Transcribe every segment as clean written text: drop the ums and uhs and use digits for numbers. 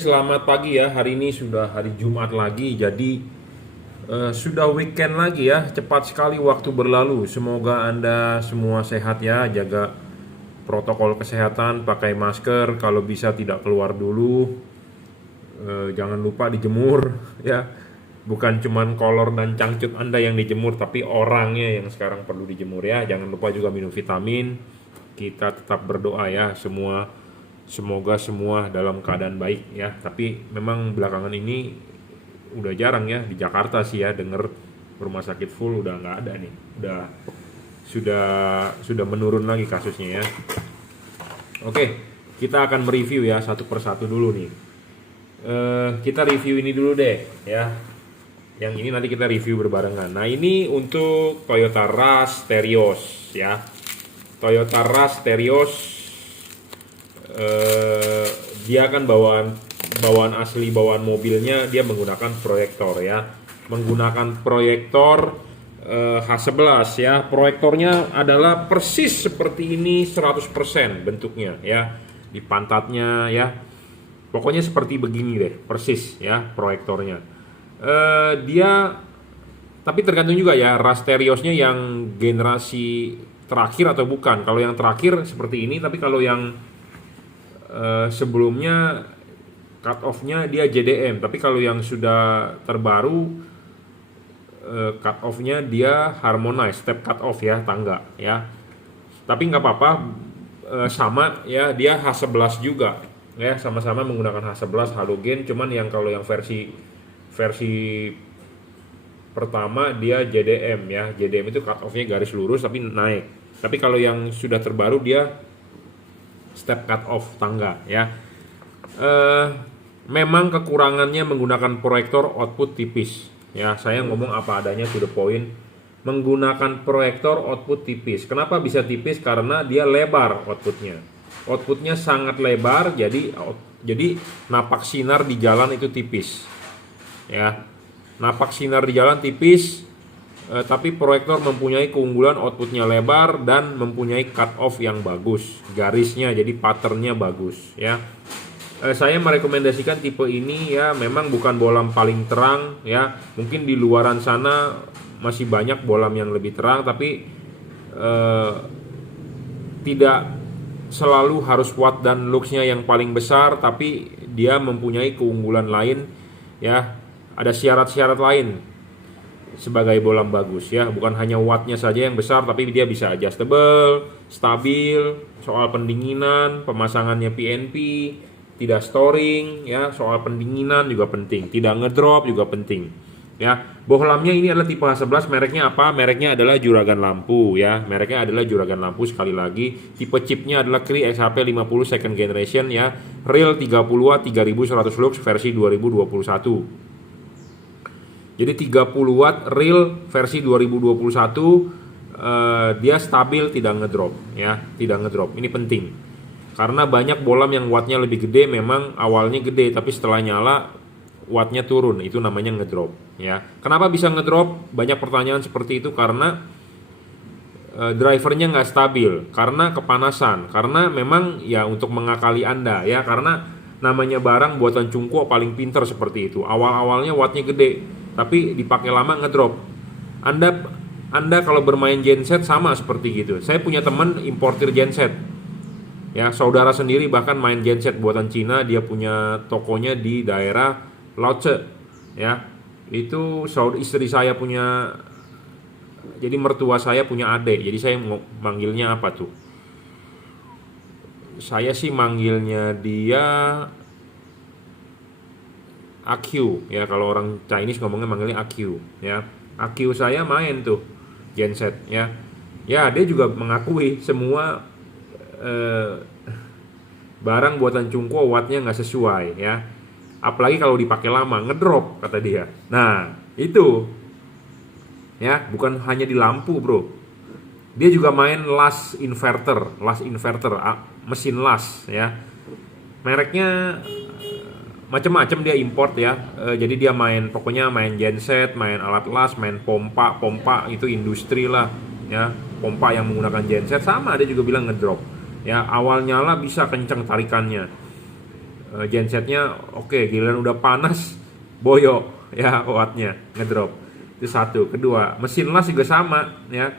Selamat pagi ya, hari ini sudah hari Jumat lagi, jadi sudah weekend lagi ya. Cepat sekali waktu berlalu. Semoga Anda semua sehat ya, jaga protokol kesehatan, pakai masker, kalau bisa tidak keluar dulu. Jangan lupa dijemur ya. Bukan cuman kolor dan cangcut Anda yang dijemur, tapi orangnya yang sekarang perlu dijemur ya. Jangan lupa juga minum vitamin. Kita tetap berdoa ya semua. Semoga semua dalam keadaan baik ya. Tapi memang belakangan ini udah jarang ya di Jakarta sih ya denger rumah sakit full udah nggak ada nih. Sudah sudah menurun lagi kasusnya ya. Oke, kita akan mereview ya satu persatu dulu nih. Kita review ini dulu deh ya. Yang ini nanti kita review berbarengan. Nah ini untuk Toyota Rush Terios ya. Toyota Rush Terios, dia kan bawaan asli bawaan mobilnya dia menggunakan proyektor ya, menggunakan proyektor H11 ya. Proyektornya adalah persis seperti ini 100% bentuknya ya, di pantatnya ya, pokoknya seperti begini deh persis ya proyektornya. Dia tapi tergantung juga ya Rush Teriosnya yang generasi terakhir atau bukan. Kalau yang terakhir seperti ini, tapi kalau yang sebelumnya cut off-nya dia JDM, tapi kalau yang sudah terbaru cut off-nya dia harmonize, step cut off ya, tangga ya. Tapi nggak apa-apa, sama ya, dia H11 juga ya, sama-sama menggunakan H11 halogen, cuman yang kalau yang versi pertama dia JDM ya. JDM itu cut off-nya garis lurus tapi naik. Tapi kalau yang sudah terbaru dia step cut off tangga ya. Memang kekurangannya menggunakan proyektor output tipis ya. Saya ngomong apa adanya, to the point. Menggunakan proyektor output tipis. Kenapa bisa tipis? Karena dia lebar outputnya. Outputnya sangat lebar, jadi napak sinar di jalan itu tipis ya. Napak sinar di jalan tipis, tapi proyektor mempunyai keunggulan outputnya lebar dan mempunyai cut off yang bagus, garisnya jadi patternnya bagus ya. Saya merekomendasikan tipe ini ya. Memang bukan bolam paling terang ya, mungkin di luaran sana masih banyak bolam yang lebih terang, tapi tidak selalu harus watt dan luxnya yang paling besar, tapi dia mempunyai keunggulan lain ya. Ada syarat-syarat lain sebagai bolam bagus ya, bukan hanya wattnya saja yang besar, tapi dia bisa adjustable, stabil, soal pendinginan, pemasangannya PNP, tidak storing ya, soal pendinginan juga penting, tidak ngedrop juga penting ya. Bohlamnya ini adalah tipe H11, mereknya apa? Mereknya adalah Juragan Lampu ya, mereknya adalah Juragan Lampu sekali lagi. Tipe chipnya adalah Cree XHP50 second generation ya, real 30W 3100 lux versi 2021. Jadi 30 watt real versi 2021, dia stabil, tidak ngedrop ya, tidak ngedrop. Ini penting. Karena banyak bolam yang wattnya lebih gede, memang awalnya gede tapi setelah nyala wattnya turun, itu namanya ngedrop ya. Kenapa bisa ngedrop? Banyak pertanyaan seperti itu, karena drivernya nggak stabil, karena kepanasan, karena memang ya untuk mengakali Anda ya, karena namanya barang buatan Cungkuo paling pinter seperti itu. Awal-awalnya wattnya gede, tapi dipakai lama ngedrop. Anda kalau bermain genset sama seperti gitu. Saya punya teman importir genset ya, saudara sendiri bahkan main genset buatan Cina. Dia punya tokonya di daerah Laoce ya. Itu istri saya punya, jadi mertua saya punya adik. Jadi saya manggilnya apa tuh? Saya sih manggilnya dia AQ ya, kalau orang Chinese manggilnya AQ ya. AQ saya main tuh genset ya. Ya, dia juga mengakui semua barang buatan Cungkuo wattnya nggak sesuai ya. Apalagi kalau dipakai lama ngedrop kata dia. Nah itu ya, bukan hanya di lampu bro. Dia juga main las inverter, mesin las ya. Mereknya macam-macam, dia import ya. Jadi dia pokoknya main genset, main alat las, main pompa itu industri lah ya. Pompa yang menggunakan genset sama, dia juga bilang ngedrop ya. Awal nyala bisa kenceng tarikannya, gensetnya oke, giliran udah panas boyo ya wattnya ngedrop. Itu satu. Kedua, mesin las juga sama ya.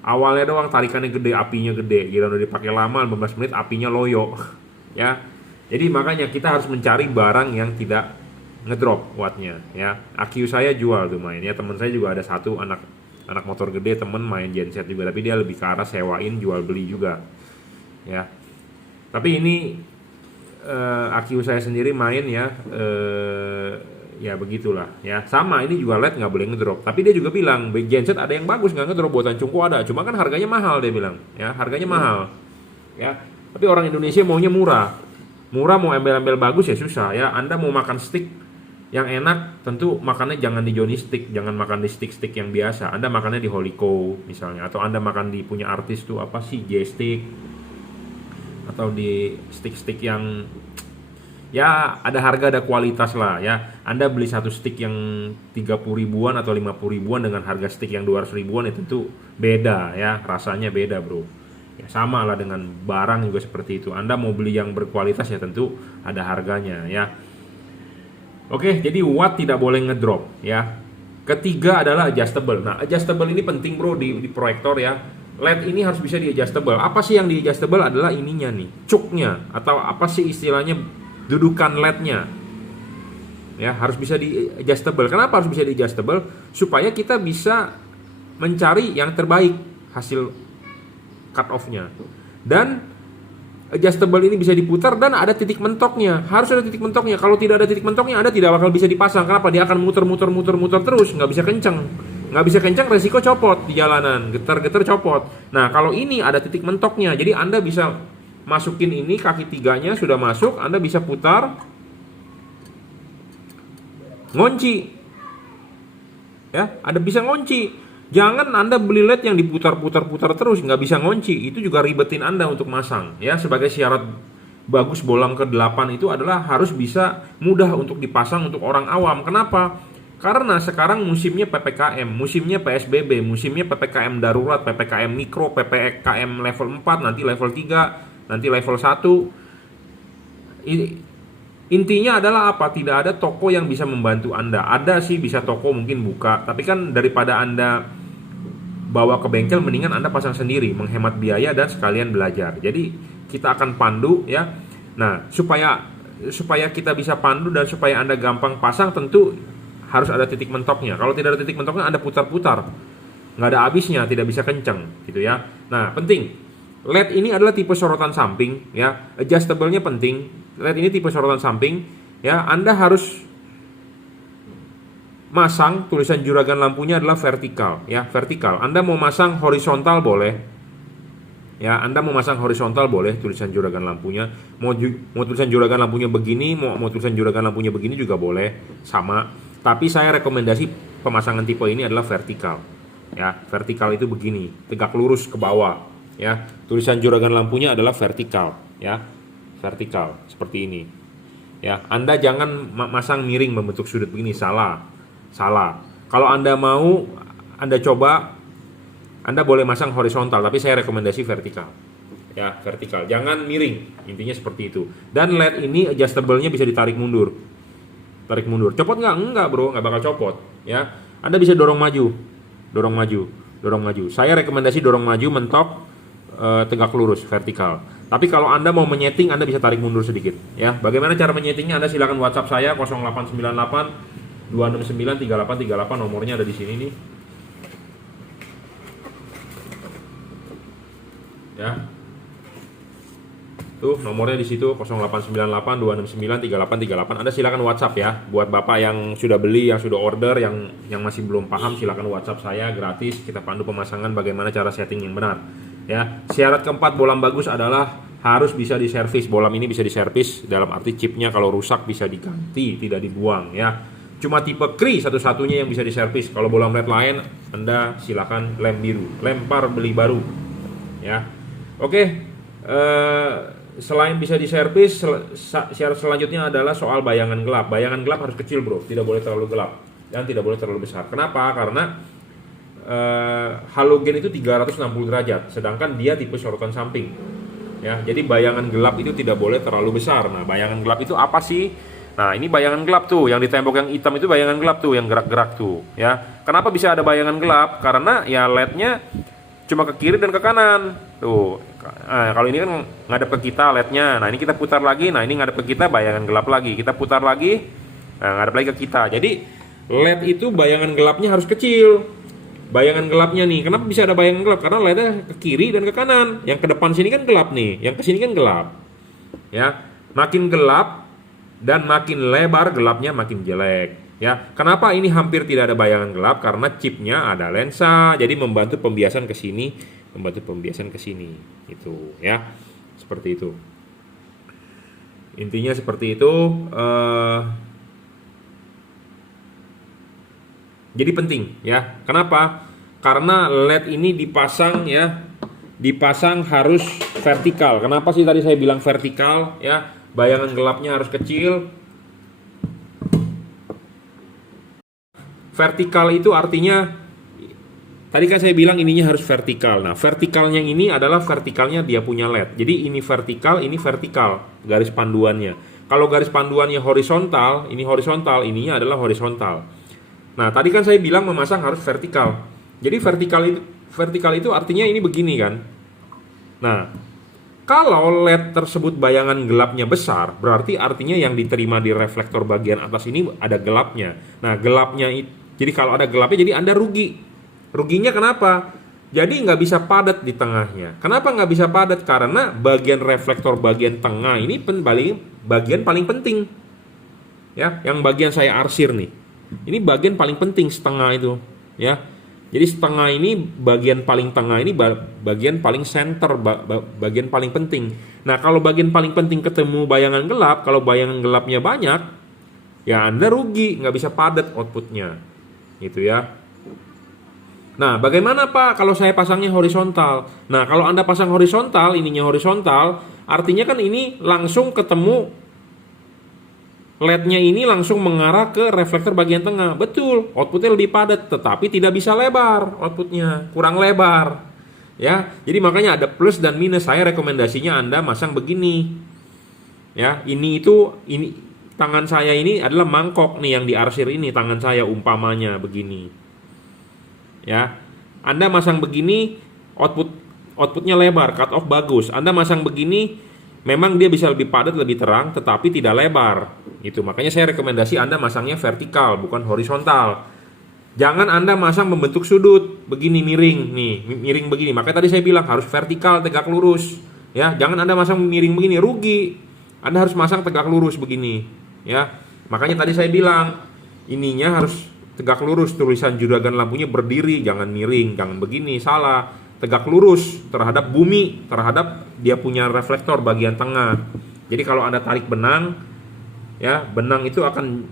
Awalnya doang tarikannya gede, apinya gede, giliran udah dipakai lama 15 menit apinya loyo ya. Jadi makanya kita harus mencari barang yang tidak ngedrop wattnya ya. AQ saya jual tuh main ya, teman saya juga ada satu anak motor gede, temen main genset juga, tapi dia lebih ke arah sewain jual beli juga ya. Tapi ini AQ saya sendiri main ya, ya begitulah ya. Sama ini juga LED nggak boleh ngedrop, tapi dia juga bilang genset ada yang bagus nggak ngedrop, buatan Cungko ada, cuma kan harganya mahal, dia bilang ya, harganya mahal ya. Tapi orang Indonesia maunya murah mau embel-embel bagus ya susah ya. Anda mau makan stick yang enak, tentu makannya jangan di Johnny Stick, jangan makan di stick-stick yang biasa. Anda makannya di Holyco misalnya, atau Anda makan di punya artis tuh apa sih, J-Stick, atau di stick-stick yang ya ada harga ada kualitas lah ya. Anda beli satu stick yang 30 ribuan atau 50 ribuan dengan harga stick yang 200 ribuan, itu tentu beda ya, rasanya beda bro ya. Sama lah dengan barang juga seperti itu. Anda mau beli yang berkualitas ya tentu ada harganya ya. Oke, jadi watt tidak boleh ngedrop ya. Ketiga adalah adjustable. Nah, adjustable ini penting bro di proyektor ya. LED ini harus bisa di adjustable. Apa sih yang di adjustable? Adalah ininya nih, cuknya, atau apa sih istilahnya, dudukan LED-nya ya, harus bisa di adjustable. Kenapa harus bisa di adjustable? Supaya kita bisa mencari yang terbaik hasil cut off-nya. Dan adjustable ini bisa diputar dan ada titik mentoknya. Harus ada titik mentoknya. Kalau tidak ada titik mentoknya, Anda tidak bakal bisa dipasang. Kenapa? Dia akan muter terus, nggak bisa kenceng. Nggak bisa kencang, resiko copot di jalanan, getar-getar copot. Nah, kalau ini ada titik mentoknya, jadi Anda bisa masukin ini, kaki tiganya sudah masuk, Anda bisa putar, ngunci ya, ada bisa ngunci. Jangan Anda beli LED yang diputar-putar terus, nggak bisa ngunci, itu juga ribetin Anda untuk masang ya. Sebagai syarat bagus bolam ke-8 itu adalah harus bisa mudah untuk dipasang untuk orang awam. Kenapa? Karena sekarang musimnya PPKM, musimnya PSBB, musimnya PPKM darurat, PPKM mikro, PPKM level 4, nanti level 3, nanti level 1. Intinya adalah apa? Tidak ada toko yang bisa membantu Anda. Ada sih, bisa toko mungkin buka, tapi kan daripada Anda bawa ke bengkel, mendingan Anda pasang sendiri, menghemat biaya dan sekalian belajar. Jadi kita akan pandu ya. Nah, supaya kita bisa pandu dan supaya Anda gampang pasang, tentu harus ada titik mentoknya. Kalau tidak ada titik mentoknya, Anda putar-putar, nggak ada habisnya, tidak bisa kenceng gitu ya. Nah, penting, LED ini adalah tipe sorotan samping ya. Adjustable-nya penting. LED ini tipe sorotan samping ya. Anda harus masang, tulisan juragan lampunya adalah vertikal ya, vertikal. Anda mau masang horizontal boleh ya, Anda mau masang horizontal boleh tulisan juragan lampunya. Mau tulisan juragan lampunya begini, mau tulisan juragan lampunya begini juga boleh, sama. Tapi saya rekomendasi pemasangan tipe ini adalah vertikal ya. Vertikal itu begini, tegak lurus ke bawah ya. Tulisan juragan lampunya adalah vertikal ya, vertikal seperti ini ya. Anda jangan masang miring membentuk sudut begini, salah. Kalau Anda mau, Anda coba, Anda boleh masang horizontal, tapi saya rekomendasi vertikal ya, vertikal, jangan miring, intinya seperti itu. Dan LED ini adjustable-nya bisa ditarik mundur, copot nggak? Enggak bro, nggak bakal copot ya. Anda bisa dorong maju. Saya rekomendasi dorong maju, mentok, tegak lurus, vertikal. Tapi kalau Anda mau menyeting, Anda bisa tarik mundur sedikit ya. Bagaimana cara menyetingnya? Anda silakan WhatsApp saya 0898 269 3838, nomornya ada di sini nih ya. Tuh nomornya di situ 0898 269 3838. Anda silakan WhatsApp ya. Buat Bapak yang sudah beli, yang sudah order, yang masih belum paham, silakan WhatsApp saya gratis. Kita pandu pemasangan bagaimana cara setting yang benar. Ya. Syarat keempat bolam bagus adalah harus bisa diservis. Bolam ini bisa diservis dalam arti chipnya kalau rusak bisa diganti, tidak dibuang ya. Cuma tipe Kri satu-satunya yang bisa diservis. Kalau bolam LED lain, Anda silakan lem biru, lempar beli baru ya. Oke. Selain bisa diservis, syarat selanjutnya adalah soal bayangan gelap. Bayangan gelap harus kecil bro, tidak boleh terlalu gelap dan tidak boleh terlalu besar. Kenapa? Karena halogen itu 360 derajat, sedangkan dia tipe sorotan samping Ya, jadi bayangan gelap itu tidak boleh terlalu besar. Nah, bayangan gelap itu apa sih? Nah, ini bayangan gelap tuh, yang di tembok yang hitam itu bayangan gelap tuh, yang gerak-gerak tuh, ya. Kenapa bisa ada bayangan gelap? Karena ya LED-nya cuma ke kiri dan ke kanan. Tuh. Nah, kalau ini kan ngadep ke kita LED-nya. Nah, ini kita putar lagi. Nah, ini ngadep ke kita, bayangan gelap lagi. Kita putar lagi. Nah, ngadep lagi ke kita. Jadi LED itu bayangan gelapnya harus kecil. Bayangan gelapnya nih, kenapa bisa ada bayangan gelap? Karena LED-nya ke kiri dan ke kanan. Yang ke depan sini kan gelap nih, yang ke sini kan gelap. Ya, makin gelap dan makin lebar gelapnya makin jelek. Ya, kenapa ini hampir tidak ada bayangan gelap? Karena chipnya ada lensa, jadi membantu pembiasan ke sini, itu ya, seperti itu. Intinya seperti itu. Jadi penting ya. Kenapa? Karena LED ini dipasang ya, dipasang harus vertikal. Kenapa sih tadi saya bilang vertikal ya? Bayangan gelapnya harus kecil. Vertikal itu artinya tadi kan saya bilang ininya harus vertikal. Nah, vertikalnya ini adalah vertikalnya dia punya LED. Jadi ini vertikal, garis panduannya. Kalau garis panduannya horizontal, ini horizontal, ininya adalah horizontal. Nah, tadi kan saya bilang memasang harus vertikal. Jadi vertikal itu artinya ini begini kan. Nah, kalau LED tersebut bayangan gelapnya besar, berarti artinya yang diterima di reflektor bagian atas ini ada gelapnya. Nah, gelapnya jadi kalau ada gelapnya jadi Anda rugi. Ruginya kenapa? Jadi nggak bisa padat di tengahnya. Kenapa nggak bisa padat? Karena bagian reflektor bagian tengah ini bagian paling penting. Ya, yang bagian saya arsir nih. Ini bagian paling penting setengah itu, ya. Jadi setengah ini bagian paling tengah ini bagian paling center, bagian paling penting. Nah, kalau bagian paling penting ketemu bayangan gelap, kalau bayangan gelapnya banyak, ya Anda rugi, nggak bisa padat outputnya, gitu ya. Nah, bagaimana Pak kalau saya pasangnya horizontal? Nah, kalau Anda pasang horizontal, ininya horizontal, artinya kan ini langsung ketemu LED-nya ini langsung mengarah ke reflektor bagian tengah. Betul, outputnya lebih padat, tetapi tidak bisa lebar outputnya, kurang lebar. Ya, jadi makanya ada plus dan minus. Saya rekomendasinya Anda masang begini. Ya, ini tangan saya ini adalah mangkok nih yang diarsir ini, tangan saya umpamanya begini. Ya, Anda masang begini, outputnya lebar, cut off bagus. Anda masang begini, memang dia bisa lebih padat, lebih terang, tetapi tidak lebar. Itu makanya saya rekomendasi Anda masangnya vertikal, bukan horizontal. Jangan Anda masang membentuk sudut, begini miring nih, miring begini. Makanya tadi saya bilang harus vertikal, tegak lurus. Ya, jangan Anda masang miring begini, rugi. Anda harus masang tegak lurus begini. Ya, makanya tadi saya bilang ininya harus tegak lurus, tulisan juragan lampunya berdiri, jangan miring, jangan begini, salah. Tegak lurus terhadap bumi, terhadap dia punya reflektor bagian tengah. Jadi kalau Anda tarik benang, ya benang itu akan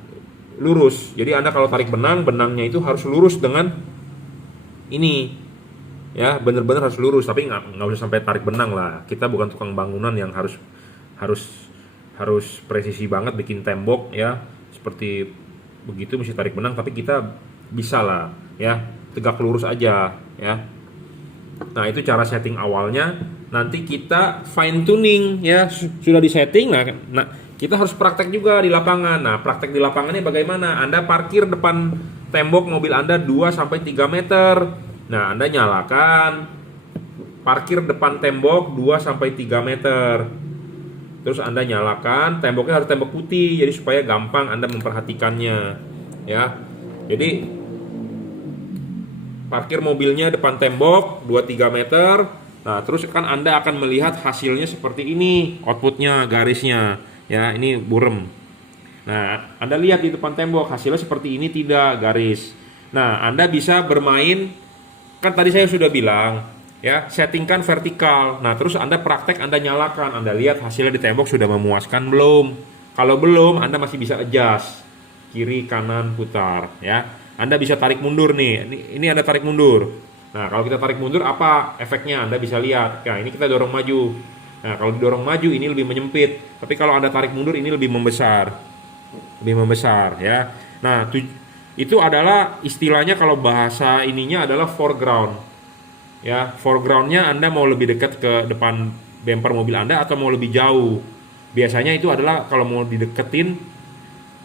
lurus. Jadi Anda kalau tarik benang, benangnya itu harus lurus dengan ini, ya benar-benar harus lurus. Tapi nggak usah sampai tarik benang lah. Kita bukan tukang bangunan yang harus presisi banget bikin tembok, ya seperti begitu mesti tarik benang. Tapi kita bisa lah, ya tegak lurus aja, ya. Nah, itu cara setting awalnya. Nanti kita fine tuning ya, sudah disetting. Nah, kita harus praktek juga di lapangan. Nah, praktek di lapangannya bagaimana? Anda parkir depan tembok mobil Anda 2 sampai 3 meter. Nah, Anda nyalakan parkir depan tembok 2 sampai 3 meter. Terus Anda nyalakan, temboknya harus tembok putih jadi supaya gampang Anda memperhatikannya, ya. Jadi parkir mobilnya depan tembok 2-3 meter. Nah, terus kan Anda akan melihat hasilnya seperti ini, outputnya, garisnya. Ya, ini burem. Nah, Anda lihat di depan tembok hasilnya seperti ini, tidak garis. Nah, Anda bisa bermain, kan tadi saya sudah bilang, ya, settingkan vertikal. Nah, terus Anda praktek, Anda nyalakan, Anda lihat hasilnya di tembok sudah memuaskan belum? Kalau belum, Anda masih bisa adjust, kiri, kanan, putar, ya. Anda bisa tarik mundur nih. Ini Anda tarik mundur. Nah, kalau kita tarik mundur apa efeknya? Anda bisa lihat. Nah, ini kita dorong maju. Nah, kalau didorong maju ini lebih menyempit. Tapi kalau Anda tarik mundur ini lebih membesar. Lebih membesar, ya. Nah, itu adalah istilahnya kalau bahasa ininya adalah foreground. Ya, foregroundnya Anda mau lebih dekat ke depan bumper mobil Anda atau mau lebih jauh. Biasanya itu adalah kalau mau dideketin,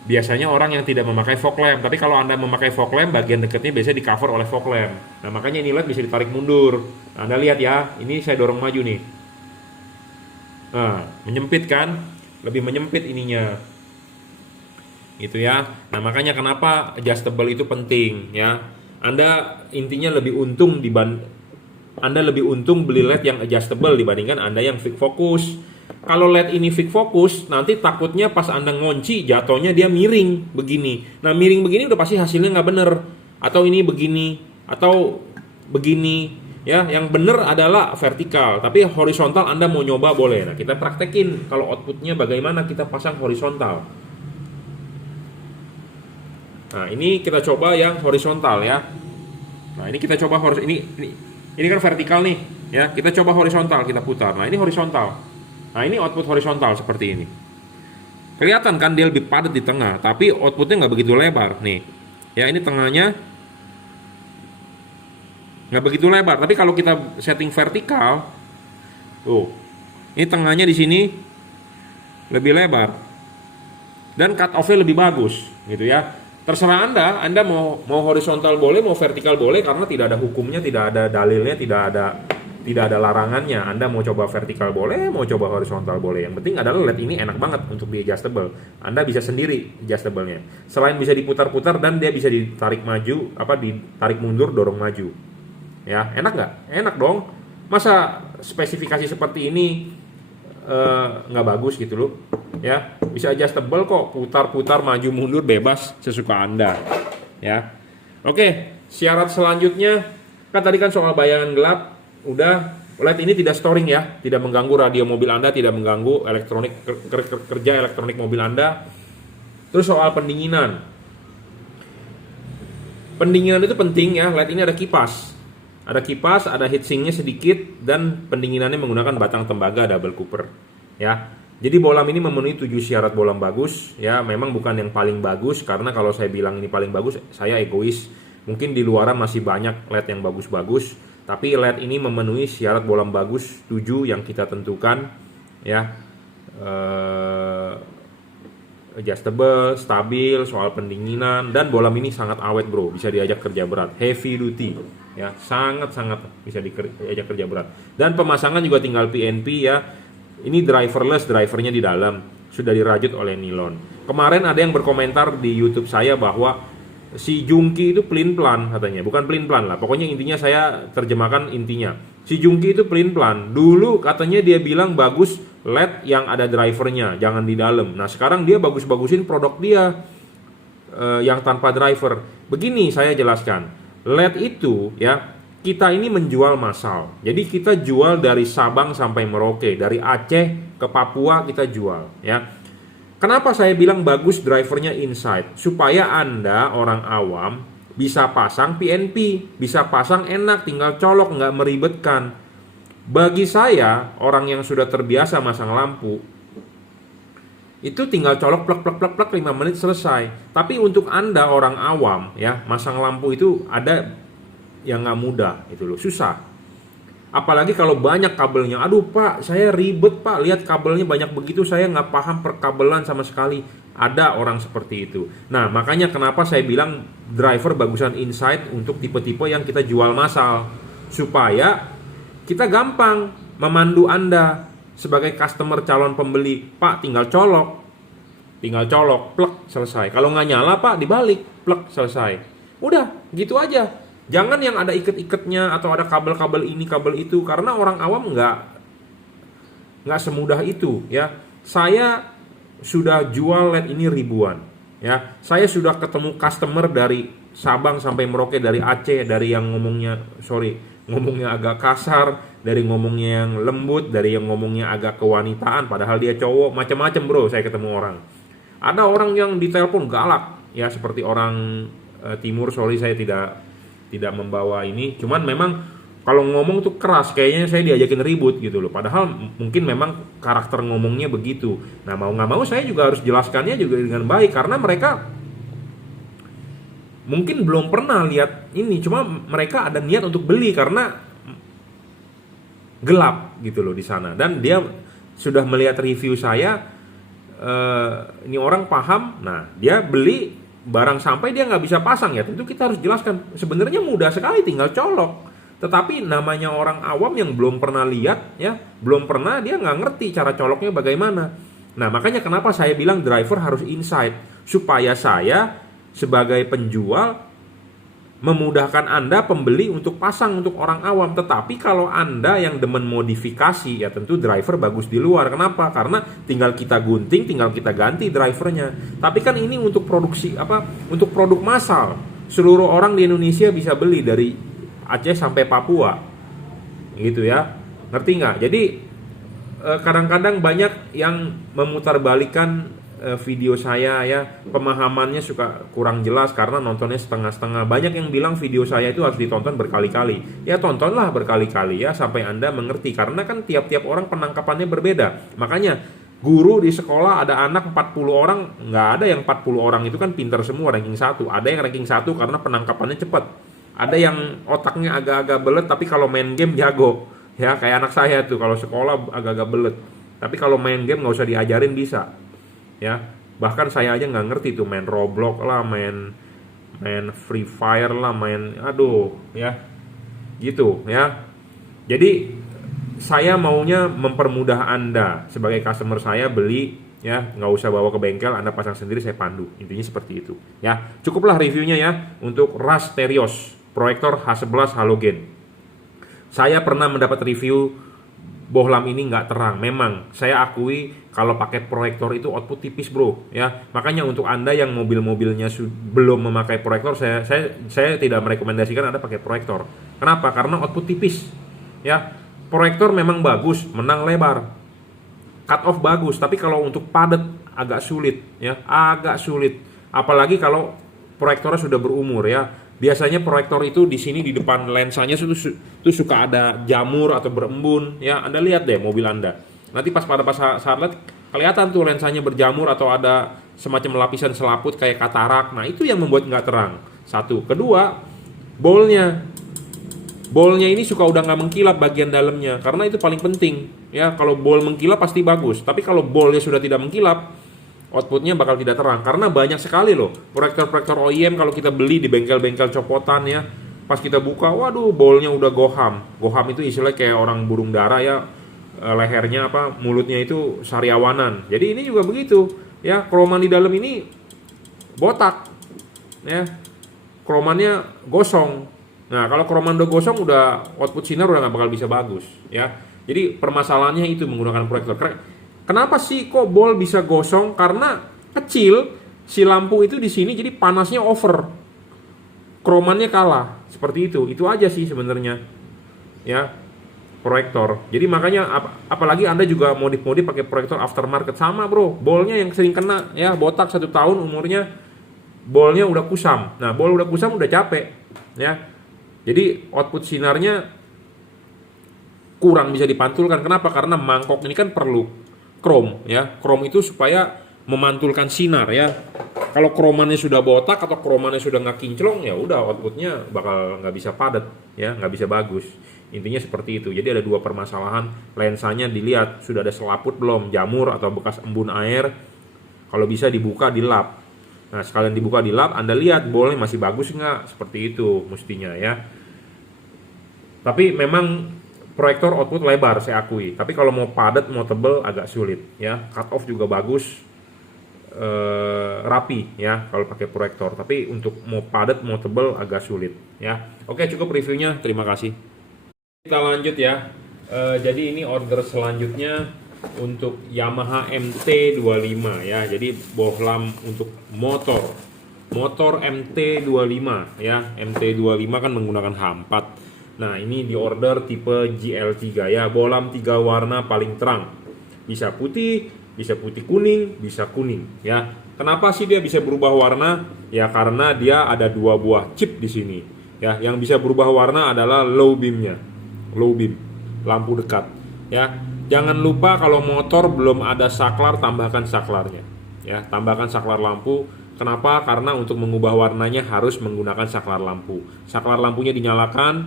biasanya orang yang tidak memakai fog lamp. Tapi kalau Anda memakai fog lamp, bagian dekatnya biasanya di cover oleh fog lamp. Nah, makanya ini LED bisa ditarik mundur. Nah, Anda lihat ya, ini saya dorong maju nih. Nah, menyempit kan? Lebih menyempit ininya. Itu ya. Nah, makanya kenapa adjustable itu penting ya. Anda intinya lebih untung Anda lebih untung beli LED yang adjustable dibandingkan Anda yang fix focus. Kalau LED ini fix focus, nanti takutnya pas Anda ngunci jatuhnya dia miring begini. Nah, miring begini udah pasti hasilnya nggak bener. Atau ini begini, atau begini. Ya, yang bener adalah vertikal, tapi horizontal Anda mau nyoba boleh. Nah, kita praktekin kalau outputnya bagaimana kita pasang horizontal. Nah, ini kita coba yang horizontal ya. Nah, ini kita coba ini kan vertikal nih ya. Kita coba horizontal, kita putar. Nah, ini horizontal. Nah, ini output horizontal seperti ini. Kelihatan kan dia lebih padat di tengah, tapi outputnya nggak begitu lebar nih. Ya, ini tengahnya nggak begitu lebar. Tapi kalau kita setting vertikal, tuh, ini tengahnya di sini lebih lebar dan cut off-nya lebih bagus, gitu ya. Terserah Anda mau horizontal boleh, mau vertikal boleh, karena tidak ada hukumnya, tidak ada dalilnya, tidak ada larangannya. Anda mau coba vertikal boleh, mau coba horizontal boleh. Yang penting adalah LED ini enak banget untuk di adjustable. Anda bisa sendiri adjustable-nya. Selain bisa diputar-putar dan dia bisa ditarik maju, ditarik mundur, dorong maju. Ya, enak nggak? Enak dong. Masa spesifikasi seperti ini nggak bagus gitu loh? Ya, bisa adjustable kok, putar-putar, maju mundur bebas sesuka Anda. Ya, oke. Syarat selanjutnya kan tadi kan soal bayangan gelap, udah. LED ini tidak storing ya, tidak mengganggu radio mobil Anda, tidak mengganggu kerja elektronik mobil Anda. Terus soal pendinginan. Pendinginan itu penting ya. LED ini ada kipas. Ada kipas, ada heatsinknya sedikit, dan pendinginannya menggunakan batang tembaga double cooper. Ya, jadi bolam ini memenuhi 7 syarat bolam bagus. Ya, memang bukan yang paling bagus, karena kalau saya bilang ini paling bagus, saya egois. Mungkin di luaran masih banyak LED yang bagus-bagus, tapi LED ini memenuhi syarat bolam bagus 7 yang kita tentukan. Ya, adjustable, stabil, soal pendinginan, dan bolam ini sangat awet bro, bisa diajak kerja berat, heavy duty. Ya, sangat-sangat bisa diajak kerja berat. Dan pemasangan juga tinggal PNP ya. Ini driverless, drivernya di dalam sudah dirajut oleh nilon. Kemarin ada yang berkomentar di YouTube saya bahwa si Jungki itu pelin-pelan katanya. Bukan pelin-pelan lah, pokoknya intinya saya terjemahkan intinya. Si Jungki itu pelin-pelan. Dulu katanya dia bilang bagus LED yang ada drivernya, jangan di dalam. Nah, sekarang dia bagus-bagusin produk dia yang tanpa driver. Begini saya jelaskan. LED itu ya, kita ini menjual massal. Jadi kita jual dari Sabang sampai Merauke, dari Aceh ke Papua kita jual ya. Kenapa saya bilang bagus drivernya inside? Supaya Anda orang awam bisa pasang PNP, bisa pasang enak, tinggal colok, nggak meribetkan. Bagi saya orang yang sudah terbiasa masang lampu, itu tinggal colok plek 5 menit selesai. Tapi untuk Anda orang awam ya, masang lampu itu ada yang nggak mudah itu loh, susah. Apalagi kalau banyak kabelnya. Aduh pak, saya ribet pak, lihat kabelnya banyak begitu, saya nggak paham perkabelan sama sekali. Ada orang seperti itu. Nah, makanya kenapa saya bilang driver bagusan inside untuk tipe-tipe yang kita jual massal, supaya kita gampang memandu Anda sebagai customer calon pembeli. Pak, tinggal colok, plek, selesai. Kalau nggak nyala pak, dibalik, plek, selesai. Udah, gitu aja. Jangan yang ada iket-iketnya atau ada kabel-kabel ini, kabel itu, karena orang awam nggak semudah itu ya. Saya sudah jual LED ini ribuan ya. Saya sudah ketemu customer dari Sabang sampai Merauke, dari Aceh, dari yang ngomongnya agak kasar, dari ngomongnya yang lembut, dari yang ngomongnya agak kewanitaan padahal dia cowok, macam-macam bro. Saya ketemu orang. Ada orang yang ditelepon galak ya, seperti orang timur. Saya tidak membawa ini, cuman memang kalau ngomong tuh keras, kayaknya saya diajakin ribut gitu loh. Padahal mungkin memang karakter ngomongnya begitu. Nah, mau nggak mau saya juga harus jelaskannya juga dengan baik, karena mereka mungkin belum pernah lihat ini, cuma mereka ada niat untuk beli karena gelap gitu loh di sana. Dan dia sudah melihat review saya, ini orang paham. Nah, dia beli barang sampai dia nggak bisa pasang, ya tentu kita harus jelaskan. Sebenarnya mudah sekali, tinggal colok. Tetapi namanya orang awam yang belum pernah lihat, ya belum pernah, dia nggak ngerti cara coloknya bagaimana. Nah, makanya kenapa saya bilang driver harus insight, supaya saya sebagai penjual memudahkan Anda pembeli untuk pasang untuk orang awam. Tetapi kalau Anda yang demen modifikasi, ya tentu driver bagus di luar. Kenapa? Karena tinggal kita gunting, tinggal kita ganti drivernya. Tapi kan ini untuk produksi untuk produk massal. Seluruh orang di Indonesia bisa beli dari Aceh sampai Papua. Gitu ya. Ngerti nggak? Jadi kadang-kadang banyak yang memutarbalikkan video saya, ya pemahamannya suka kurang jelas karena nontonnya setengah-setengah. Banyak yang bilang video saya itu harus ditonton berkali-kali. Ya tontonlah berkali-kali ya sampai Anda mengerti, karena kan tiap-tiap orang penangkapannya berbeda. Makanya guru di sekolah ada anak 40 orang, nggak ada yang 40 orang itu kan pinter semua ranking 1. Ada yang ranking 1 karena penangkapannya cepat. Ada yang otaknya agak-agak belet tapi kalau main game jago. Ya kayak anak saya tuh, kalau sekolah agak-agak belet. Tapi kalau main game nggak usah diajarin bisa. Ya, bahkan saya aja nggak ngerti tuh main Roblox lah, main Free Fire lah, ya gitu ya. Jadi saya maunya mempermudah Anda sebagai customer saya beli, ya nggak usah bawa ke bengkel, Anda pasang sendiri, saya pandu. Intinya seperti itu ya. Cukuplah reviewnya ya untuk Ras Terios proyektor H11 halogen. Saya pernah mendapat review bohlam ini nggak terang. Memang saya akui kalau pakai proyektor itu output tipis bro ya. Makanya untuk Anda yang mobil-mobilnya belum memakai proyektor, saya tidak merekomendasikan Anda pakai proyektor. Kenapa? Karena output tipis ya. Proyektor memang bagus, menang lebar, cut off bagus, tapi kalau untuk padat agak sulit ya, agak sulit. Apalagi kalau proyektornya sudah berumur ya. Biasanya proyektor itu di sini di depan lensanya itu suka ada jamur atau berembun ya. Anda lihat deh mobil Anda. Nanti pas saat lihat kelihatan tuh lensanya berjamur atau ada semacam lapisan selaput kayak katarak. Nah, itu yang membuat nggak terang. Satu. Kedua, bolnya ini suka udah nggak mengkilap bagian dalamnya, karena itu paling penting ya. Kalau bol mengkilap pasti bagus, tapi kalau bolnya sudah tidak mengkilap, outputnya bakal tidak terang. Karena banyak sekali loh proyektor-proyektor OEM kalau kita beli di bengkel-bengkel copotan ya, pas kita buka, waduh bolnya udah goham. Goham itu istilahnya kayak orang burung dara ya, lehernya mulutnya itu sariawanan. Jadi ini juga begitu ya, kroman di dalam ini botak ya, kromannya gosong. Nah, kalau kroman udah gosong, udah output sinar udah nggak bakal bisa bagus ya. Jadi permasalahannya itu menggunakan proyektor. Kenapa sih kok bol bisa gosong? Karena kecil si lampu itu di sini, jadi panasnya over, kromannya kalah, seperti itu. Itu aja sih sebenarnya ya, proyektor. Jadi makanya apalagi Anda juga modif-modif pakai proyektor aftermarket sama bro. Bolnya yang sering kena ya, botak 1 tahun umurnya, bolnya udah kusam. Nah, bol udah kusam udah capek ya. Jadi output sinarnya kurang bisa dipantulkan. Kenapa? Karena mangkok ini kan perlu krom ya. Krom itu supaya memantulkan sinar ya. Kalau kromannya sudah botak atau kromannya sudah nggak kinclong, ya udah outputnya bakal nggak bisa padat ya, nggak bisa bagus. Intinya seperti itu. Jadi ada dua permasalahan. Lensanya dilihat sudah ada selaput belum, jamur atau bekas embun air. Kalau bisa dibuka, dilap. Nah, sekalian dibuka dilap, Anda lihat bolnya masih bagus nggak, seperti itu mestinya ya. Tapi memang proyektor output lebar saya akui. Tapi kalau mau padat, mau tebel agak sulit ya. Cut off juga bagus, rapi ya kalau pakai proyektor. Tapi untuk mau padat, mau tebel agak sulit ya. Oke, cukup reviewnya. Terima kasih. Kita lanjut ya. Jadi ini order selanjutnya untuk Yamaha MT25 ya. Jadi bohlam untuk motor MT25 ya. MT25 kan menggunakan H4. Nah, ini di order tipe GL3 ya. Bohlam 3 warna paling terang. Bisa putih kuning, bisa kuning ya. Kenapa sih dia bisa berubah warna? Ya karena dia ada 2 buah chip di sini ya. Yang bisa berubah warna adalah low beam, lampu dekat ya. Jangan lupa kalau motor belum ada saklar, tambahkan saklarnya ya. Tambahkan saklar lampu. Kenapa? Karena untuk mengubah warnanya harus menggunakan saklar lampu. Saklar lampunya dinyalakan,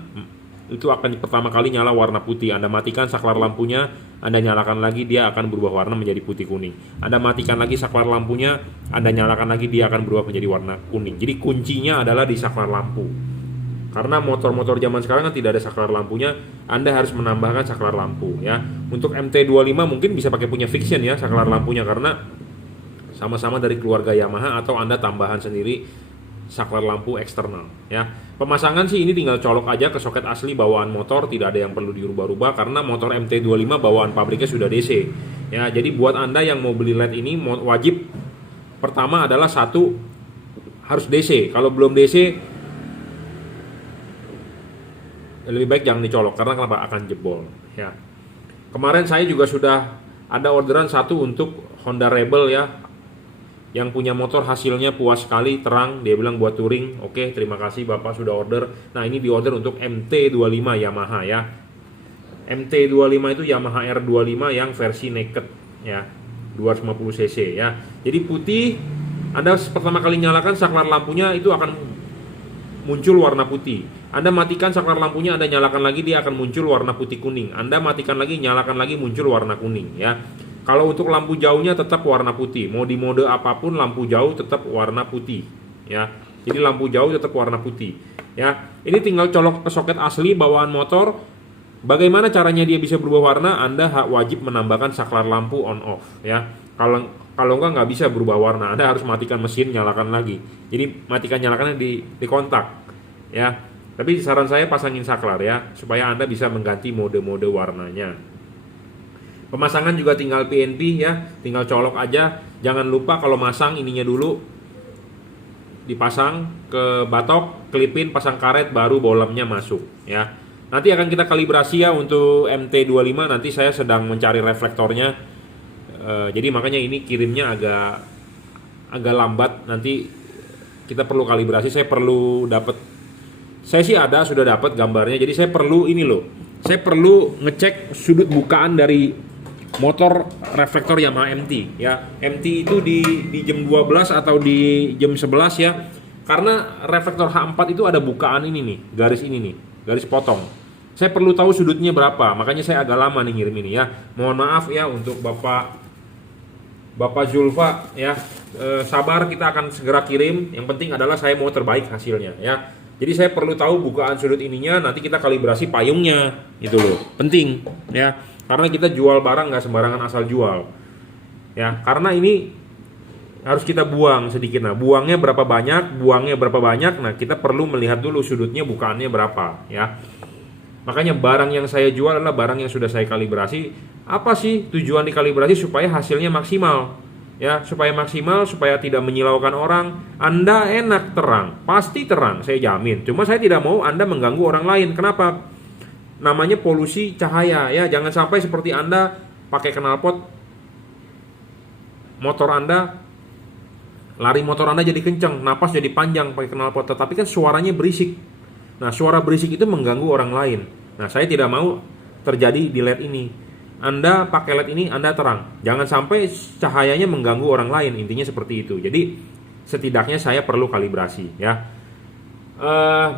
itu akan pertama kali nyala warna putih. Anda matikan saklar lampunya, Anda nyalakan lagi, dia akan berubah warna menjadi putih kuning. Anda matikan lagi saklar lampunya, Anda nyalakan lagi, dia akan berubah menjadi warna kuning. Jadi kuncinya adalah di saklar lampu. Karena motor-motor zaman sekarang kan tidak ada saklar lampunya, Anda harus menambahkan saklar lampu ya. Untuk MT25 mungkin bisa pakai punya Vixion ya saklar lampunya, karena sama-sama dari keluarga Yamaha, atau Anda tambahan sendiri saklar lampu eksternal ya. Pemasangan sih ini tinggal colok aja ke soket asli bawaan motor, tidak ada yang perlu dirubah-rubah karena motor MT25 bawaan pabriknya sudah DC ya. Jadi buat Anda yang mau beli LED ini wajib pertama adalah satu harus DC. Kalau belum DC lebih baik jangan dicolok karena kenapa, akan jebol ya. Kemarin saya juga sudah ada orderan satu untuk Honda Rebel ya, yang punya motor hasilnya puas sekali, terang, dia bilang buat touring. Oke, terima kasih Bapak sudah order. Nah, ini diorder untuk MT25 Yamaha ya. MT25 itu Yamaha R25 yang versi naked ya, 250 cc ya. Jadi putih, Anda pertama kali nyalakan saklar lampunya itu akan muncul warna putih. Anda matikan saklar lampunya, Anda nyalakan lagi, dia akan muncul warna putih kuning. Anda matikan lagi, nyalakan lagi, muncul warna kuning ya. Kalau untuk lampu jauhnya tetap warna putih. Mau di mode apapun lampu jauh tetap warna putih ya. Jadi lampu jauh tetap warna putih ya. Ini tinggal colok ke soket asli bawaan motor. Bagaimana caranya dia bisa berubah warna? Anda wajib menambahkan saklar lampu on off ya. Kalau nggak bisa berubah warna, Anda harus matikan mesin, nyalakan lagi. Jadi matikan nyalakannya di kontak ya. Tapi saran saya pasangin saklar ya, supaya Anda bisa mengganti mode-mode warnanya. Pemasangan juga tinggal PNP ya, tinggal colok aja. Jangan lupa kalau masang ininya dulu dipasang ke batok, klipin, pasang karet, baru bolemnya masuk ya. Nanti akan kita kalibrasi ya untuk MT25, nanti saya sedang mencari reflektornya. Jadi makanya ini kirimnya agak lambat, nanti kita perlu kalibrasi. Saya perlu dapat, saya sih sudah dapat gambarnya. Jadi saya perlu ini loh, saya perlu ngecek sudut bukaan dari motor reflektor Yamaha MT ya. MT itu di jam 12 atau di jam 11 ya. Karena reflektor H4 itu ada bukaan ini nih, garis ini nih, garis potong. Saya perlu tahu sudutnya berapa, makanya saya agak lama nih ngirim ini ya. Mohon maaf ya untuk Bapak Zulfa ya. Sabar, kita akan segera kirim. Yang penting adalah saya mau terbaik hasilnya ya. Jadi saya perlu tahu bukaan sudut ininya, nanti kita kalibrasi payungnya gitu loh. Penting ya. Karena kita jual barang nggak sembarangan asal jual ya, karena ini harus kita buang sedikit. Nah, buangnya berapa banyak, nah kita perlu melihat dulu sudutnya, bukaannya berapa ya. Makanya barang yang saya jual adalah barang yang sudah saya kalibrasi. Apa sih tujuan dikalibrasi? Supaya hasilnya maksimal ya, supaya maksimal, supaya tidak menyilaukan orang. Anda enak terang, pasti terang, saya jamin. Cuma saya tidak mau Anda mengganggu orang lain. Kenapa? Namanya polusi cahaya ya. Jangan sampai seperti Anda pakai knalpot, motor Anda, lari motor Anda jadi kencang, napas jadi panjang pakai knalpot, tetapi kan suaranya berisik. Nah, suara berisik itu mengganggu orang lain. Nah, saya tidak mau terjadi di LED ini. Anda pakai LED ini, Anda terang, jangan sampai cahayanya mengganggu orang lain. Intinya seperti itu. Jadi setidaknya saya perlu kalibrasi ya.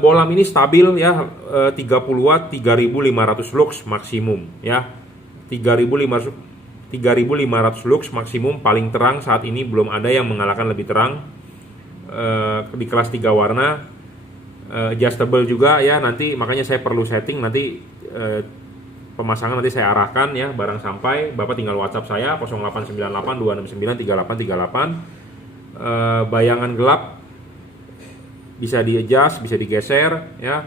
Bolam ini stabil ya, 30 watt, 3500 lux maksimum ya. 3500 lux maksimum, paling terang saat ini, belum ada yang mengalahkan lebih terang. Di kelas 3 warna, adjustable juga ya. Nanti makanya saya perlu setting, nanti pemasangan nanti saya arahkan ya, barang sampai Bapak tinggal WhatsApp saya 0898 269 3838. Bayangan gelap bisa di-adjust, bisa digeser ya.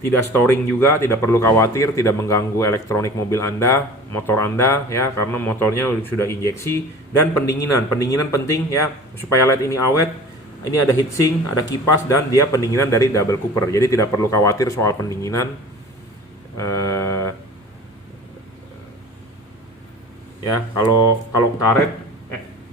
Tidak storing juga, tidak perlu khawatir, tidak mengganggu elektronik mobil Anda, motor Anda ya, karena motornya sudah injeksi. Dan pendinginan penting ya, supaya LED ini awet. Ini ada heatsink, ada kipas, dan dia pendinginan dari double cooper. Jadi tidak perlu khawatir soal pendinginan. Ya, kalau karet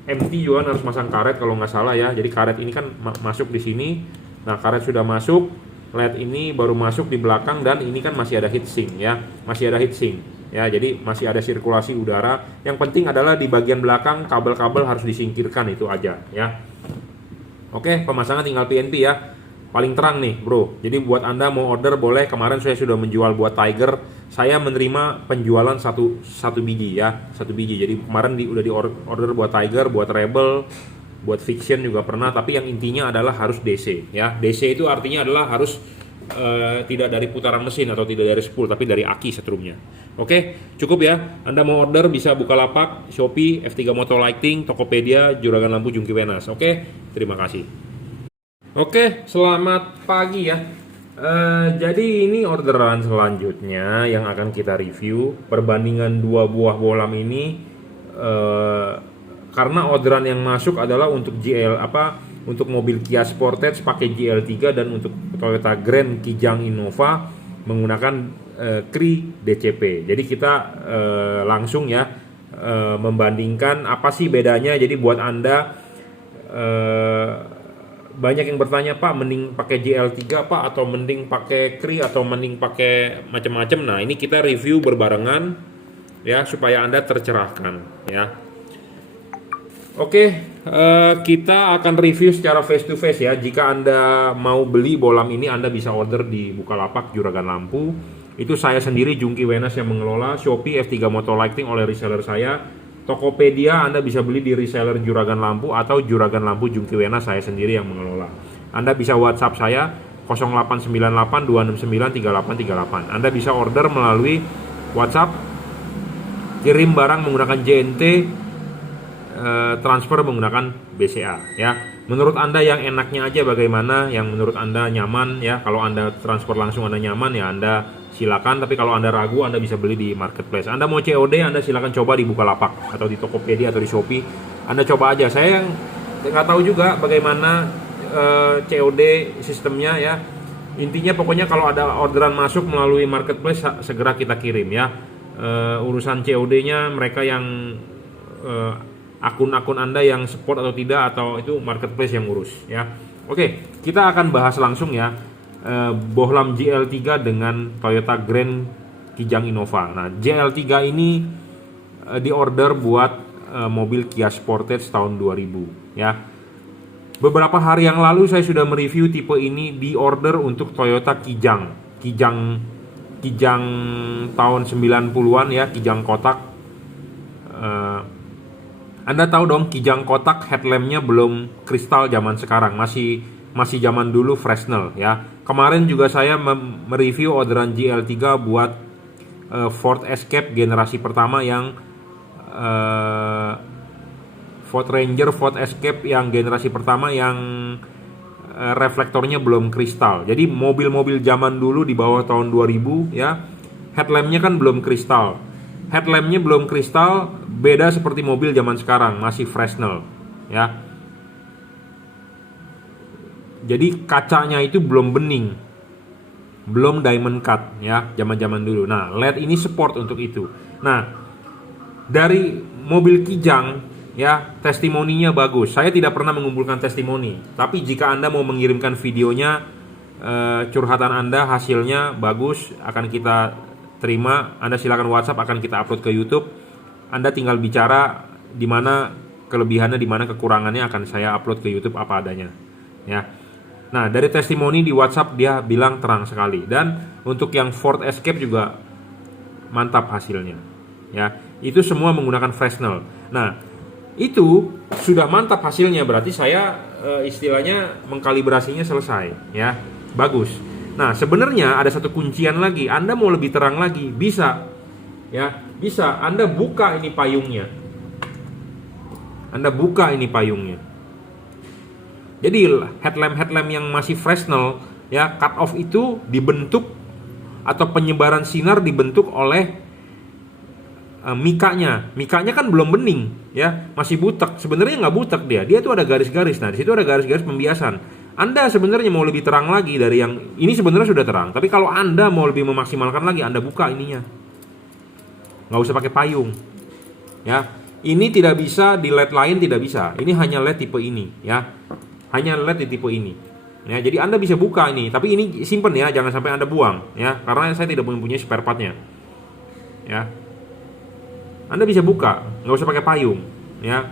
MT juga harus masang karet kalau nggak salah ya. Jadi karet ini kan masuk di sini. Nah, karet sudah masuk, LED ini baru masuk di belakang, dan ini kan masih ada heatsink ya, masih ada heatsink ya. Jadi masih ada sirkulasi udara. Yang penting adalah di bagian belakang kabel-kabel harus disingkirkan, itu aja ya. Oke, pemasangan tinggal PNP ya. paling terang nih bro. Jadi buat Anda mau order boleh. Kemarin saya sudah menjual buat Tiger, saya menerima penjualan satu biji ya, satu biji. Jadi kemarin udah di order buat Tiger, buat Rebel, buat Fiction juga pernah. Tapi yang intinya adalah harus DC ya. DC itu artinya adalah harus tidak dari putaran mesin atau tidak dari spool, tapi dari aki setrumnya. Oke, cukup ya. Anda mau order bisa Bukalapak, Shopee, F3 Moto Lighting, Tokopedia, Juragan Lampu Jungki Wenas. Oke, terima kasih. Oke, selamat pagi ya. Jadi ini orderan selanjutnya yang akan kita review, perbandingan dua buah bohlam ini, karena orderan yang masuk adalah untuk untuk mobil Kia Sportage pakai GL3 dan untuk Toyota Grand Kijang Innova menggunakan CRI DCP. Jadi kita langsung ya membandingkan apa sih bedanya. Jadi buat Anda banyak yang bertanya, Pak, mending pakai GL3 Pak, atau mending pakai CRI, atau mending pakai macam-macam. Nah, ini kita review berbarengan ya supaya Anda tercerahkan ya. Oke, kita akan review secara face to face ya. Jika Anda mau beli bohlam ini, Anda bisa order di Bukalapak Juragan Lampu. Itu saya sendiri, Jungki Wenas, yang mengelola. Shopee F3 Moto Lighting oleh reseller saya. Tokopedia Anda bisa beli di reseller Juragan Lampu, atau Juragan Lampu Jungki Wenas saya sendiri yang mengelola. Anda bisa WhatsApp saya 0898 269 3838. Anda bisa order melalui WhatsApp, kirim barang menggunakan JNT, transfer menggunakan BCA ya. Menurut Anda yang enaknya aja bagaimana, yang menurut Anda nyaman ya. Kalau Anda transfer langsung Anda nyaman ya Anda silakan, tapi kalau Anda ragu Anda bisa beli di marketplace. Anda mau COD Anda silakan coba di Bukalapak atau di Tokopedia atau di Shopee. Anda coba aja. Saya yang nggak tahu juga bagaimana COD sistemnya ya. Intinya pokoknya kalau ada orderan masuk melalui marketplace segera kita kirim ya. Urusan COD-nya mereka yang akun-akun Anda yang support atau tidak, atau itu marketplace yang urus ya. Oke, kita akan bahas langsung ya bohlam GL3 dengan Toyota Grand Kijang Innova. Nah, GL3 ini diorder buat mobil Kia Sportage tahun 2000 ya. Beberapa hari yang lalu saya sudah mereview tipe ini di order untuk Toyota Kijang tahun 90-an ya, Kijang kotak. Anda tahu dong, Kijang kotak headlampnya belum kristal zaman sekarang, masih zaman dulu Fresnel ya. Kemarin juga saya mereview orderan GL3 buat Ford Escape generasi pertama yang Ford Ranger, Ford Escape yang generasi pertama yang reflektornya belum kristal. Jadi mobil-mobil zaman dulu di bawah tahun 2000 ya, headlampnya kan belum kristal. Headlampnya belum kristal, beda seperti mobil zaman sekarang, masih Fresnel ya. Jadi kacanya itu belum bening, belum diamond cut ya, zaman-zaman dulu. Nah, LED ini support untuk itu. Nah, dari mobil Kijang ya, testimoninya bagus. Saya tidak pernah mengumpulkan testimoni, tapi jika Anda mau mengirimkan videonya, curhatan Anda hasilnya bagus, akan kita terima. Anda silakan WhatsApp, akan kita upload ke YouTube. Anda tinggal bicara di mana kelebihannya, di mana kekurangannya, akan saya upload ke YouTube apa adanya ya. Nah, dari testimoni di WhatsApp dia bilang terang sekali. Dan untuk yang Ford Escape juga mantap hasilnya ya. Itu semua menggunakan Fresnel. Nah, itu sudah mantap hasilnya, berarti saya istilahnya mengkalibrasinya selesai ya, bagus. Nah, sebenarnya ada satu kuncian lagi. Anda mau lebih terang lagi, bisa ya, bisa. Anda buka ini payungnya. Anda buka ini payungnya. Jadi headlamp yang masih Fresnel ya, cut off itu dibentuk, atau penyebaran sinar dibentuk oleh mikanya. Mikanya kan belum bening ya, masih butek. Sebenarnya nggak butek dia tuh ada garis-garis. Nah, di situ ada garis-garis pembiasan. Anda sebenarnya mau lebih terang lagi dari yang ini, sebenarnya sudah terang. Tapi kalau Anda mau lebih memaksimalkan lagi, Anda buka ininya. Nggak usah pakai payung ya. Ini tidak bisa di LED lain, tidak bisa. Ini hanya LED tipe ini ya, hanya LED di tipe ini ya. Jadi Anda bisa buka ini, tapi ini simpen ya, jangan sampai Anda buang ya, karena saya tidak mempunyai spare partnya ya. Anda bisa buka, nggak usah pakai payung ya.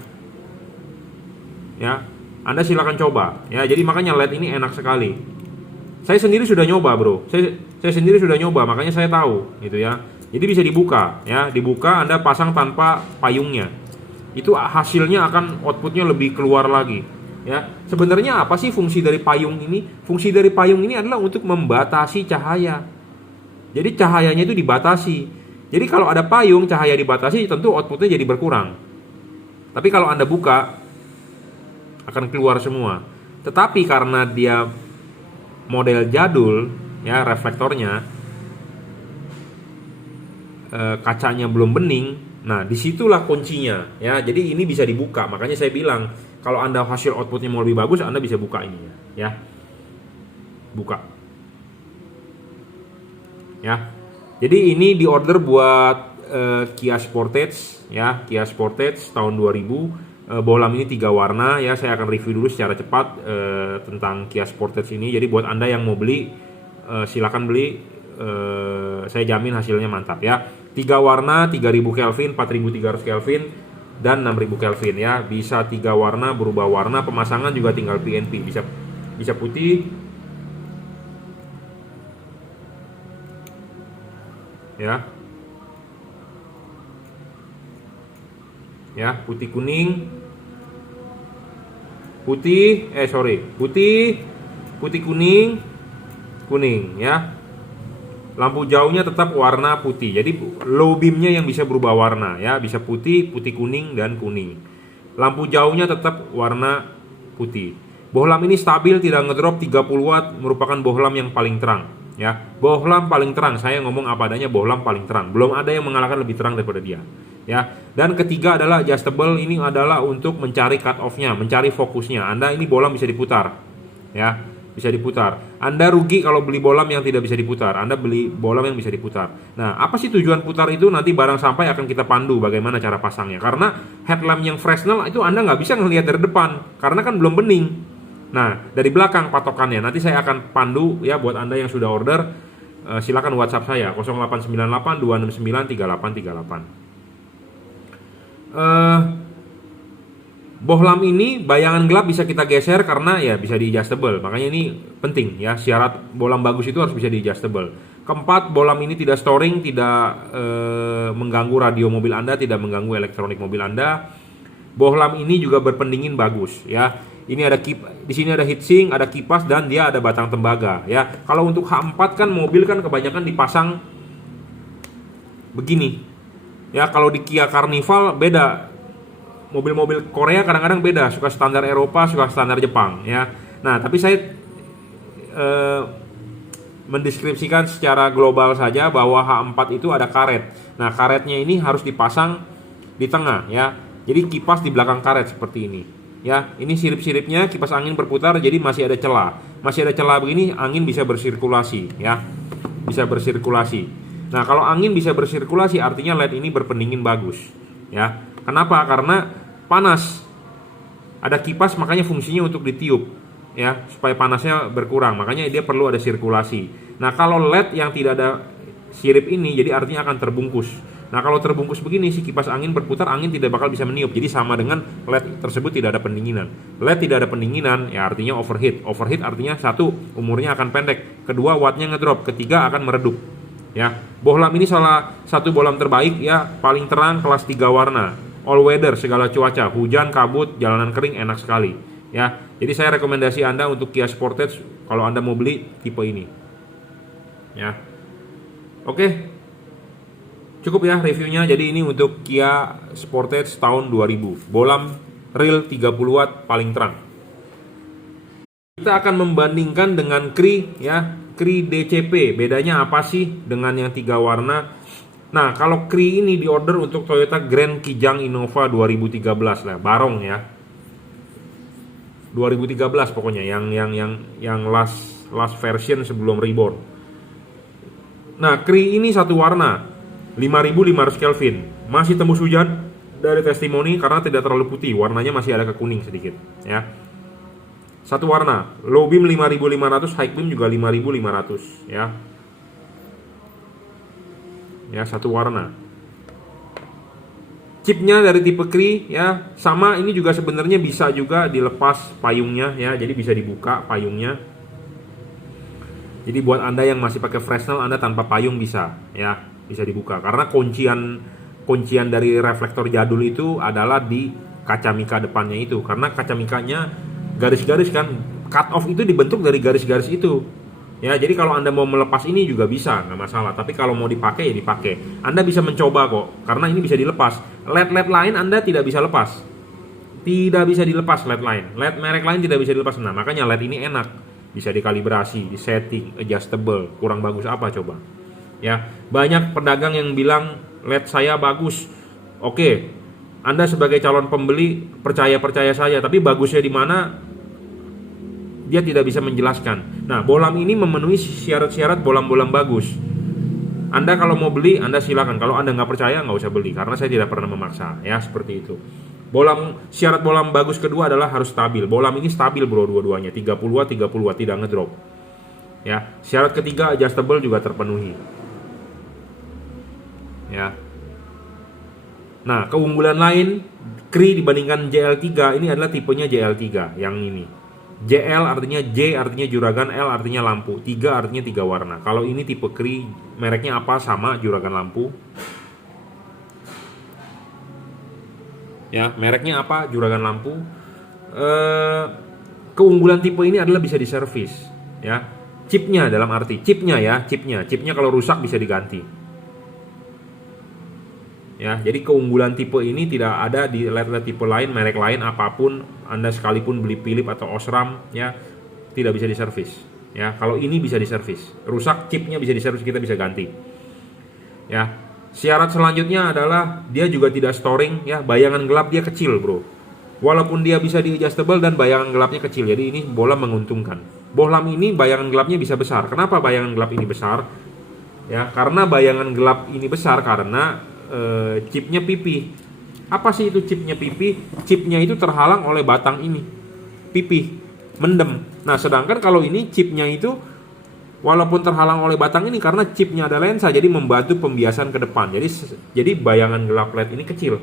Ya, Anda silakan coba ya. Jadi makanya LED ini enak sekali Saya sendiri sudah nyoba, bro. Saya sendiri sudah nyoba, makanya saya tahu, gitu ya. Jadi bisa dibuka, ya. Dibuka, Anda pasang tanpa payungnya. Itu hasilnya akan outputnya lebih keluar lagi, ya. Sebenarnya apa sih fungsi dari payung ini? Fungsi dari payung ini adalah untuk membatasi cahaya. Jadi cahayanya itu dibatasi. Jadi kalau ada payung, cahaya dibatasi, tentu outputnya jadi berkurang. Tapi kalau Anda buka, akan keluar semua. Tetapi karena dia model jadul, ya, reflektornya, kacanya belum bening, nah disitulah kuncinya, ya. Jadi ini bisa dibuka, makanya saya bilang kalau Anda hasil outputnya mau lebih bagus, Anda bisa buka ini, ya, buka, ya. Jadi ini di order buat Kia Sportage, ya, Kia Sportage tahun 2000. Bohlam ini 3 warna, ya. Saya akan review dulu secara cepat tentang Kia Sportage ini. Jadi buat Anda yang mau beli, silakan beli. Saya jamin hasilnya mantap, ya. 3 warna, 3000 Kelvin, 4300 Kelvin, dan 6000 Kelvin, ya. Bisa 3 warna, berubah warna, pemasangan juga tinggal PNP. Bisa putih, ya. Ya, putih kuning, putih kuning, kuning, ya. Lampu jauhnya tetap warna putih. Jadi low beamnya yang bisa berubah warna, ya, bisa putih, putih kuning, dan kuning. Lampu jauhnya tetap warna putih. Bohlam ini stabil, tidak ngedrop. 30 watt, merupakan bohlam yang paling terang, ya. Bohlam paling terang, saya ngomong apa adanya, bohlam paling terang. Belum ada yang mengalahkan lebih terang daripada dia, ya. Dan ketiga adalah adjustable. Ini adalah untuk mencari cut off-nya, mencari fokusnya. Anda ini bohlam bisa diputar, ya, bisa diputar. Anda rugi kalau beli bohlam yang tidak bisa diputar. Anda beli bohlam yang bisa diputar. Nah, apa sih tujuan putar itu? Nanti barang sampai akan kita pandu bagaimana cara pasangnya. Karena headlamp yang Fresnel itu Anda nggak bisa ngelihat dari depan, karena kan belum bening. Nah, dari belakang patokannya. Nanti saya akan pandu, ya, buat Anda yang sudah order. Silakan WhatsApp saya 0898 269 3838. Bohlam ini bayangan gelap bisa kita geser karena ya bisa di adjustable. Makanya ini penting, ya. Syarat bohlam bagus itu harus bisa di adjustable. Keempat, bohlam ini tidak storing, tidak mengganggu radio mobil Anda, tidak mengganggu elektronik mobil Anda. Bohlam ini juga berpendingin bagus, ya. Ini ada di sini ada heatsink, ada kipas, dan dia ada batang tembaga, ya. Kalau untuk H4 kan mobil kan kebanyakan dipasang begini, ya. Kalau di Kia Carnival beda. Mobil-mobil Korea kadang-kadang beda, suka standar Eropa, suka standar Jepang, ya. Nah, tapi saya mendeskripsikan secara global saja bahwa H4 itu ada karet. Nah, karetnya ini harus dipasang di tengah, ya. Jadi kipas di belakang karet seperti ini, ya. Ini sirip-siripnya, kipas angin berputar, jadi masih ada celah. Masih ada celah begini, angin bisa bersirkulasi, ya. Bisa bersirkulasi. Nah, kalau angin bisa bersirkulasi artinya LED ini berpendingin bagus, ya. Kenapa? Karena panas. Ada kipas, makanya fungsinya untuk ditiup, ya, supaya panasnya berkurang. Makanya dia perlu ada sirkulasi. Nah, kalau LED yang tidak ada sirip ini, jadi artinya akan terbungkus. Nah, kalau terbungkus begini, si kipas angin berputar, angin tidak bakal bisa meniup. Jadi sama dengan LED tersebut tidak ada pendinginan. LED tidak ada pendinginan, ya artinya overheat. Overheat artinya satu, umurnya akan pendek. Kedua, wattnya ngedrop. Ketiga, akan meredup, ya. Bohlam ini salah satu bohlam terbaik, ya, paling terang, kelas 3 warna. All weather, segala cuaca, hujan, kabut, jalanan kering, enak sekali, ya. Jadi saya rekomendasi Anda untuk Kia Sportage kalau Anda mau beli tipe ini, ya. Oke, cukup ya reviewnya. Jadi ini untuk Kia Sportage tahun 2000, bohlam real 30 watt paling terang. Kita akan membandingkan dengan Cree, ya, Cree DCP. Bedanya apa sih dengan yang 3 warna? Nah, kalau Cree ini diorder untuk Toyota Grand Kijang Innova 2013 lah, Barong, ya. 2013 pokoknya, yang last version sebelum Reborn. Nah, Cree ini satu warna, 5500 Kelvin. Masih tembus hujan dari testimoni karena tidak terlalu putih, warnanya masih ada kekuning sedikit, ya. Satu warna, low beam 5500, high beam juga 5500, ya. Ya, satu warna. Chipnya dari tipe Cree, ya, sama. Ini juga sebenarnya bisa juga dilepas payungnya, ya, jadi bisa dibuka payungnya. Jadi buat Anda yang masih pakai Fresnel, Anda tanpa payung bisa, ya, bisa dibuka. Karena kuncian dari reflektor jadul itu adalah di kaca mika depannya itu. Karena kaca mikanya garis-garis kan, cut off itu dibentuk dari garis-garis itu. Ya, jadi kalau Anda mau melepas ini juga bisa, nggak masalah. Tapi kalau mau dipakai ya dipakai. Anda bisa mencoba kok, karena ini bisa dilepas. LED lain Anda tidak bisa lepas. Tidak bisa dilepas LED lain. LED merek lain tidak bisa dilepas. Nah, makanya LED ini enak. Bisa dikalibrasi, disetting, adjustable. Kurang bagus apa coba? Ya, banyak pedagang yang bilang LED saya bagus. Oke, Anda sebagai calon pembeli percaya saya, tapi bagusnya di mana? Dia tidak bisa menjelaskan. Nah, bolam ini memenuhi syarat-syarat bolam-bolam bagus. Anda kalau mau beli, Anda silakan. Kalau Anda nggak percaya, nggak usah beli. Karena saya tidak pernah memaksa. Ya, seperti itu. Syarat bolam bagus kedua adalah harus stabil. Bolam ini stabil bro, dua-duanya. 30 watt, tidak ngedrop. Ya, syarat ketiga adjustable juga terpenuhi. Ya. Nah, keunggulan lain Cree dibandingkan JL3 ini adalah tipenya JL3 yang ini. JL artinya J artinya juragan, L artinya lampu, 3 artinya 3 warna. Kalau ini tipe Cree, mereknya apa? Sama, juragan lampu. Ya, mereknya apa? Juragan lampu. Keunggulan tipe ini adalah bisa diservis. Ya, chipnya dalam arti chipnya kalau rusak bisa diganti. Ya, jadi keunggulan tipe ini tidak ada di LED tipe lain, merek lain apapun. Anda sekalipun beli Philips atau Osram, ya, tidak bisa diservis. Ya, kalau ini bisa diservis. Rusak chipnya bisa diservis, kita bisa ganti. Ya, syarat selanjutnya adalah dia juga tidak storing, ya, bayangan gelap dia kecil, bro. Walaupun dia bisa di adjustable dan bayangan gelapnya kecil, jadi ini bolam menguntungkan. Bolam ini bayangan gelapnya bisa besar. Kenapa bayangan gelap ini besar? Ya, karena bayangan gelap ini besar karena chipnya pipih. Apa sih itu chipnya pipih? Chipnya itu terhalang oleh batang ini, pipih, mendem. Nah, sedangkan kalau ini chipnya itu walaupun terhalang oleh batang ini, karena chipnya ada lensa, jadi membantu pembiasan ke depan. Jadi bayangan gelap LED ini kecil.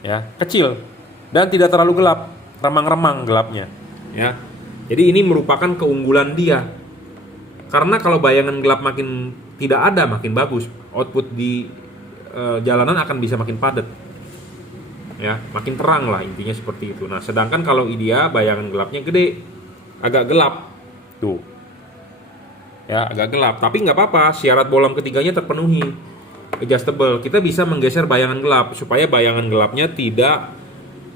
Ya, kecil dan tidak terlalu gelap, remang-remang gelapnya. Ya, jadi ini merupakan keunggulan dia. Karena kalau bayangan gelap makin tidak ada, makin bagus. Output di jalanan akan bisa makin padat. Ya, makin terang lah, intinya seperti itu. Nah, sedangkan kalau dia bayangan gelapnya gede, agak gelap. Tuh. Ya, agak gelap. Tapi nggak apa-apa, syarat bolam ketiganya terpenuhi. Adjustable. Kita bisa menggeser bayangan gelap supaya bayangan gelapnya tidak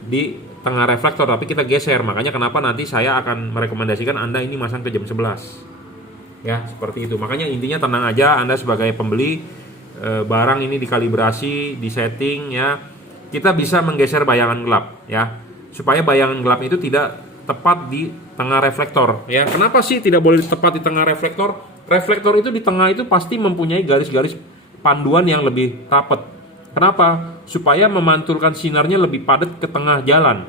di tengah reflektor, tapi kita geser. Makanya kenapa nanti saya akan merekomendasikan Anda ini masang ke jam 11. Ya, seperti itu. Makanya intinya tenang aja, Anda sebagai pembeli barang ini dikalibrasi, disetting, ya. Kita bisa menggeser bayangan gelap, ya, supaya bayangan gelap itu tidak tepat di tengah reflektor, ya. Kenapa sih tidak boleh tepat di tengah reflektor? Reflektor itu di tengah itu pasti mempunyai garis-garis panduan yang lebih rapat. Kenapa? Supaya memantulkan sinarnya lebih padat ke tengah jalan.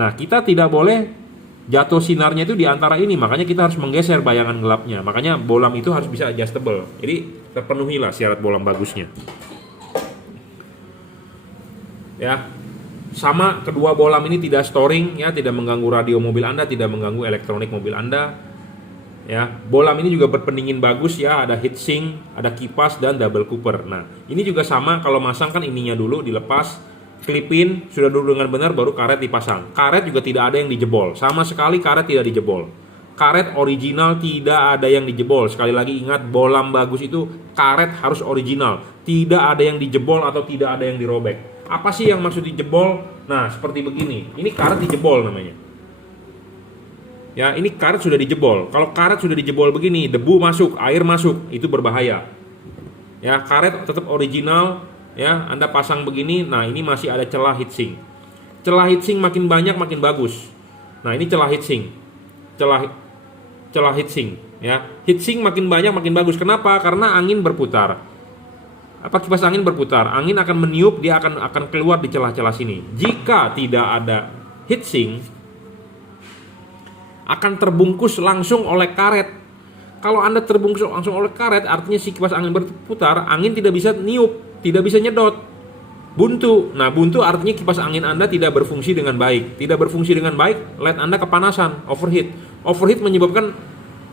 Nah, kita tidak boleh jatuh sinarnya itu di antara ini, makanya kita harus menggeser bayangan gelapnya. Makanya bolam itu harus bisa adjustable. Jadi terpenuhilah syarat bolam bagusnya. Ya, sama kedua bolam ini tidak storing, ya, tidak mengganggu radio mobil Anda, tidak mengganggu elektronik mobil Anda. Ya, bolam ini juga berpendingin bagus, ya, ada heatsink, ada kipas dan double cooper. Nah, ini juga sama, kalau masang kan ininya dulu dilepas, klipin, sudah dulu dengan benar baru karet dipasang. Karet juga tidak ada yang dijebol. Sama sekali karet tidak dijebol. Karet original tidak ada yang dijebol. Sekali lagi ingat, bolam bagus itu karet harus original. Tidak ada yang dijebol atau tidak ada yang dirobek. Apa sih yang maksud dijebol? Nah, seperti begini. Ini karet dijebol namanya. Ya, ini karet sudah dijebol. Kalau karet sudah dijebol begini, debu masuk, air masuk, itu berbahaya. Ya, karet tetap original. Ya, Anda pasang begini, nah ini masih ada celah heatsink. Celah heatsink makin banyak makin bagus. Nah, ini celah heatsink. Celah heatsink, ya. Heatsink makin banyak makin bagus. Kenapa? Karena angin berputar. Apa kipas angin berputar? Angin akan meniup, dia akan keluar di celah-celah sini. Jika tidak ada heatsink, akan terbungkus langsung oleh karet. Kalau Anda terbungkus langsung oleh karet, artinya si kipas angin berputar, angin tidak bisa niup, tidak bisa nyedot. Buntu. Nah, buntu artinya kipas angin Anda tidak berfungsi dengan baik. Tidak berfungsi dengan baik, LED Anda kepanasan, overheat. Overheat menyebabkan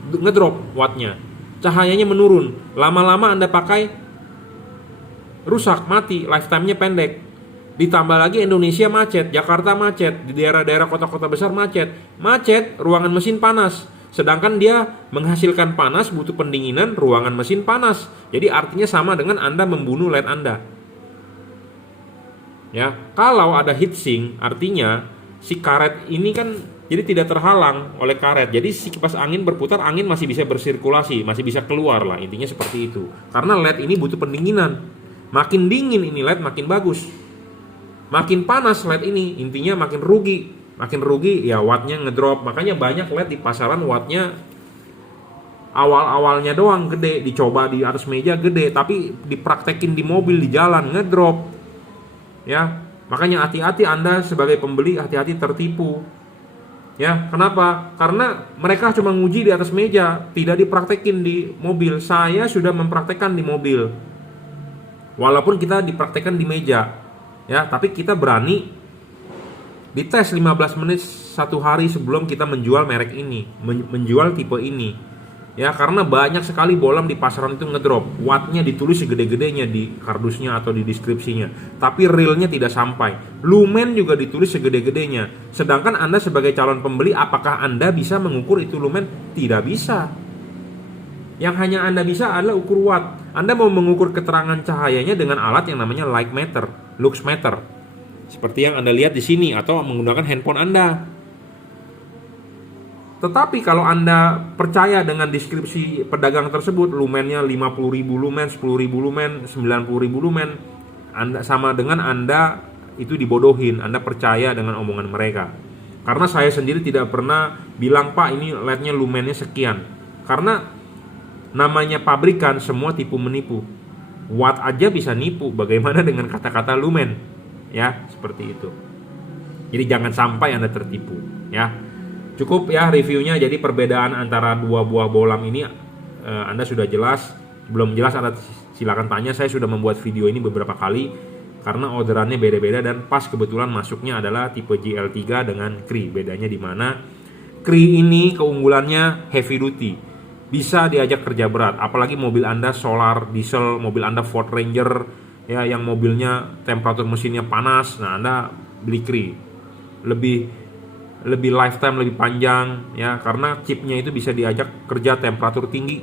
ngedrop wattnya. Cahayanya menurun. Lama-lama Anda pakai rusak, mati, lifetime-nya pendek. Ditambah lagi Indonesia macet, Jakarta macet, di daerah-daerah kota-kota besar macet. Macet, ruangan mesin panas. Sedangkan dia menghasilkan panas, butuh pendinginan, ruangan mesin panas. Jadi artinya sama dengan Anda membunuh LED Anda. Ya, kalau ada heatsink artinya si karet ini kan jadi tidak terhalang oleh karet. Jadi si kipas angin berputar, angin masih bisa bersirkulasi, masih bisa keluar lah, intinya seperti itu. Karena LED ini butuh pendinginan. Makin dingin ini LED makin bagus. Makin panas LED ini, intinya makin rugi. Makin rugi ya wattnya ngedrop. Makanya banyak LED di pasaran wattnya awal-awalnya doang gede, dicoba di atas meja gede, tapi dipraktekin di mobil di jalan ngedrop. Ya, makanya hati-hati Anda sebagai pembeli, hati-hati tertipu. Ya, kenapa? Karena mereka cuma nguji di atas meja, tidak dipraktekin di mobil. Saya sudah mempraktekkan di mobil. Walaupun kita dipraktekkan di meja, ya, tapi kita berani dites 15 menit satu hari sebelum kita menjual merek ini, menjual tipe ini. Ya, karena banyak sekali bolam di pasaran itu ngedrop. Wattnya ditulis segede-gedenya di kardusnya atau di deskripsinya, tapi realnya tidak sampai. Lumen juga ditulis segede-gedenya. Sedangkan Anda sebagai calon pembeli, apakah Anda bisa mengukur itu lumen? Tidak bisa. Yang hanya Anda bisa adalah ukur watt. Anda mau mengukur keterangan cahayanya dengan alat yang namanya light meter, lux meter. Seperti yang Anda lihat di sini, atau menggunakan handphone Anda. Tetapi kalau Anda percaya dengan deskripsi pedagang tersebut, lumennya 50.000 lumen, 10.000 lumen, 90.000 lumen, Anda sama dengan Anda itu dibodohin. Anda percaya dengan omongan mereka. Karena saya sendiri tidak pernah bilang, Pak ini LED-nya lumennya sekian. Karena namanya pabrikan semua tipu menipu. Watt aja bisa nipu, bagaimana dengan kata-kata lumen? Ya, seperti itu. Jadi jangan sampai Anda tertipu, ya. Cukup ya reviewnya. Jadi perbedaan antara dua buah bolam ini Anda sudah jelas. Belum jelas Anda silakan tanya. Saya sudah membuat video ini beberapa kali karena orderannya beda-beda dan pas kebetulan masuknya adalah tipe GL3 dengan Cree. Bedanya di mana? Cree ini keunggulannya heavy duty. Bisa diajak kerja berat, apalagi mobil Anda solar, diesel, mobil Anda Ford Ranger ya yang mobilnya temperatur mesinnya panas. Nah, Anda beli Cree. Lebih lifetime, lebih panjang ya, karena chipnya itu bisa diajak kerja temperatur tinggi.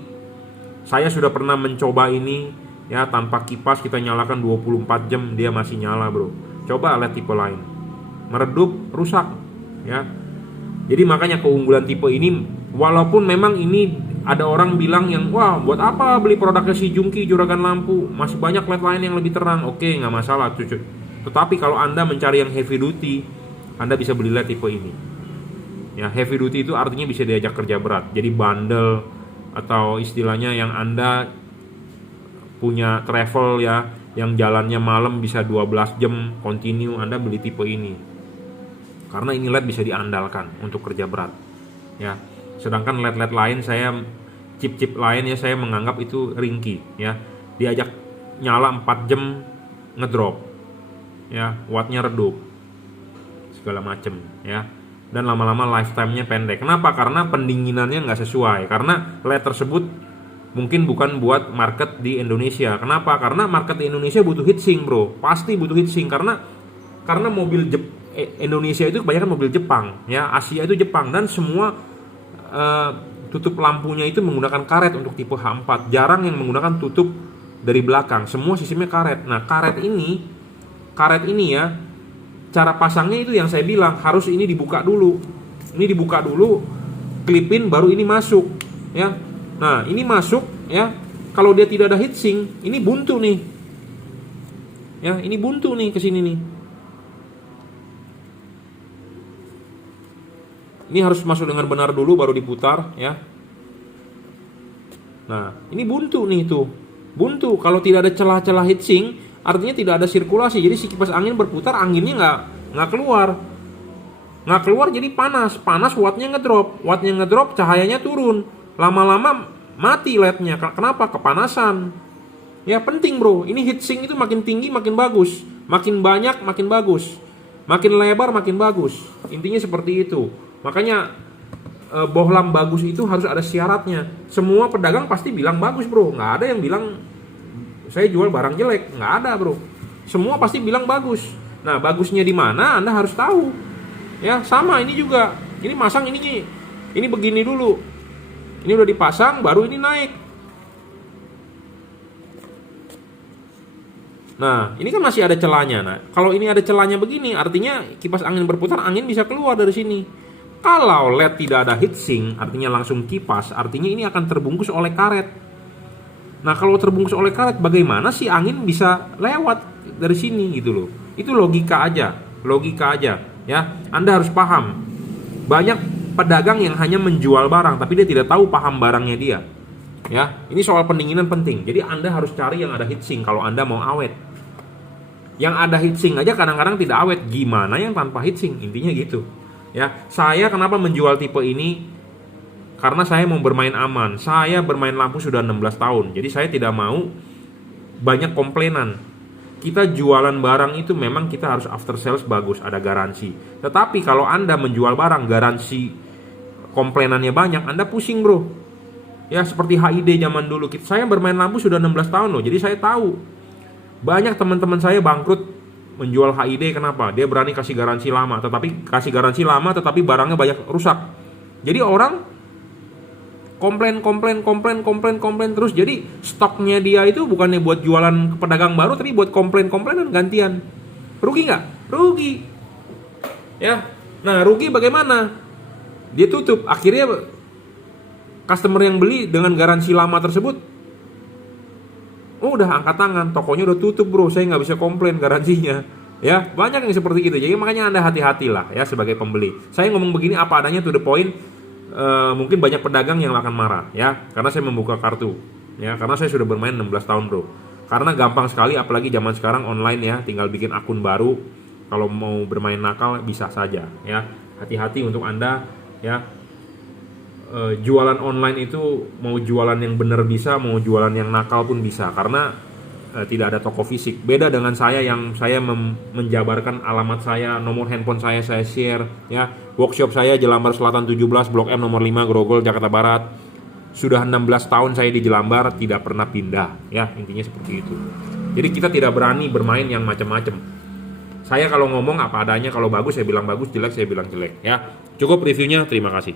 Saya sudah pernah mencoba ini ya, tanpa kipas kita nyalakan 24 jam dia masih nyala, bro. Coba LED tipe lain, meredup, rusak ya. Jadi makanya keunggulan tipe ini, walaupun memang ini ada orang bilang yang wah buat apa beli produknya si Jungki juragan lampu, masih banyak LED lain yang lebih terang. Oke, nggak masalah cucu. Tetapi kalau Anda mencari yang heavy duty, Anda bisa beli LED tipe ini. Ya, heavy duty itu artinya bisa diajak kerja berat. Jadi bandel atau istilahnya yang Anda punya travel ya, yang jalannya malam bisa 12 jam continue, Anda beli tipe ini. Karena ini LED bisa diandalkan untuk kerja berat. Ya. Sedangkan LED-LED lain chip-chip lain ya saya menganggap itu ringkih ya. Diajak nyala 4 jam ngedrop. Ya, wattnya redup. Segala macem ya, dan lama-lama lifetime-nya pendek. Kenapa? Karena pendinginannya nggak sesuai. Karena LED tersebut mungkin bukan buat market di Indonesia. Kenapa? Karena market di Indonesia butuh heatsink, bro. Pasti butuh heatsink karena mobil Indonesia itu kebanyakan mobil Jepang, ya. Asia itu Jepang, dan semua tutup lampunya itu menggunakan karet untuk tipe H4. Jarang yang menggunakan tutup dari belakang. Semua sistemnya karet. Nah, karet ini ya. Cara pasangnya itu yang saya bilang, harus ini dibuka dulu. Ini dibuka dulu, klipin baru ini masuk, ya. Nah, ini masuk, ya. Kalau dia tidak ada heatsink, ini buntu nih. Ya, ini buntu nih ke sini nih. Ini harus masuk dengan benar dulu baru diputar, ya. Nah, ini buntu nih tuh. Buntu kalau tidak ada celah-celah heatsink, artinya tidak ada sirkulasi. Jadi si kipas angin berputar, anginnya nggak keluar, jadi panas, wattnya ngedrop, cahayanya turun, lama-lama mati LED-nya. Kenapa? Kepanasan. Ya penting, bro. Ini heatsink itu makin tinggi makin bagus. Makin banyak makin bagus, makin lebar makin bagus. Intinya seperti itu. Makanya bohlam bagus itu harus ada syaratnya. Semua pedagang pasti bilang bagus bro, nggak ada yang bilang saya jual barang jelek, nggak ada bro. Semua pasti bilang bagus. Nah bagusnya di mana Anda harus tahu. Ya sama ini juga. Ini masang ini begini dulu. Ini udah dipasang, baru ini naik. Nah ini kan masih ada celahnya. Nah kalau ini ada celahnya begini, artinya kipas angin berputar, angin bisa keluar dari sini. Kalau LED tidak ada heatsink, artinya langsung kipas, artinya ini akan terbungkus oleh karet. Nah kalau terbungkus oleh karet, bagaimana sih angin bisa lewat dari sini gitu loh. Itu logika aja ya. Anda harus paham. Banyak pedagang yang hanya menjual barang, tapi dia tidak tahu paham barangnya dia. Ya, ini soal pendinginan penting. Jadi Anda harus cari yang ada heatsink kalau Anda mau awet. Yang ada heatsink aja kadang-kadang tidak awet, gimana yang tanpa heatsink? Intinya gitu. Ya, saya kenapa menjual tipe ini? Karena saya mau bermain aman. Saya bermain lampu sudah 16 tahun. Jadi saya tidak mau banyak komplainan. Kita jualan barang itu memang kita harus after sales bagus, ada garansi. Tetapi kalau Anda menjual barang garansi komplainannya banyak, Anda pusing bro. Ya seperti HID zaman dulu. Saya bermain lampu sudah 16 tahun loh. Jadi saya tahu. Banyak teman-teman saya bangkrut menjual HID, kenapa? Dia berani kasih garansi lama, tetapi barangnya banyak rusak. Jadi orang komplain terus. Jadi stoknya dia itu bukannya buat jualan ke pedagang baru, tapi buat komplainan gantian. Rugi nggak? Rugi. Ya. Nah rugi bagaimana? Dia tutup. Akhirnya customer yang beli dengan garansi lama tersebut, udah angkat tangan, tokonya udah tutup bro, saya nggak bisa komplain garansinya. Ya banyak yang seperti itu. Jadi makanya Anda hati-hatilah ya sebagai pembeli. Saya ngomong begini apa adanya, to the point. Mungkin banyak pedagang yang akan marah ya, karena saya membuka kartu ya, karena saya sudah bermain 16 tahun bro. Karena gampang sekali, apalagi zaman sekarang online ya, tinggal bikin akun baru. Kalau mau bermain nakal bisa saja ya. Hati-hati untuk Anda ya. Jualan online itu mau jualan yang benar bisa, mau jualan yang nakal pun bisa, karena tidak ada toko fisik. Beda dengan saya yang saya menjabarkan alamat saya, nomor handphone saya share ya. Workshop saya Jelambar Selatan 17, Blok M nomor 5, Grogol, Jakarta Barat. Sudah 16 tahun saya di Jelambar, tidak pernah pindah ya, intinya seperti itu. Jadi kita tidak berani bermain yang macam-macam. Saya kalau ngomong apa adanya, kalau bagus saya bilang bagus, jelek saya bilang jelek ya. Cukup reviewnya, terima kasih.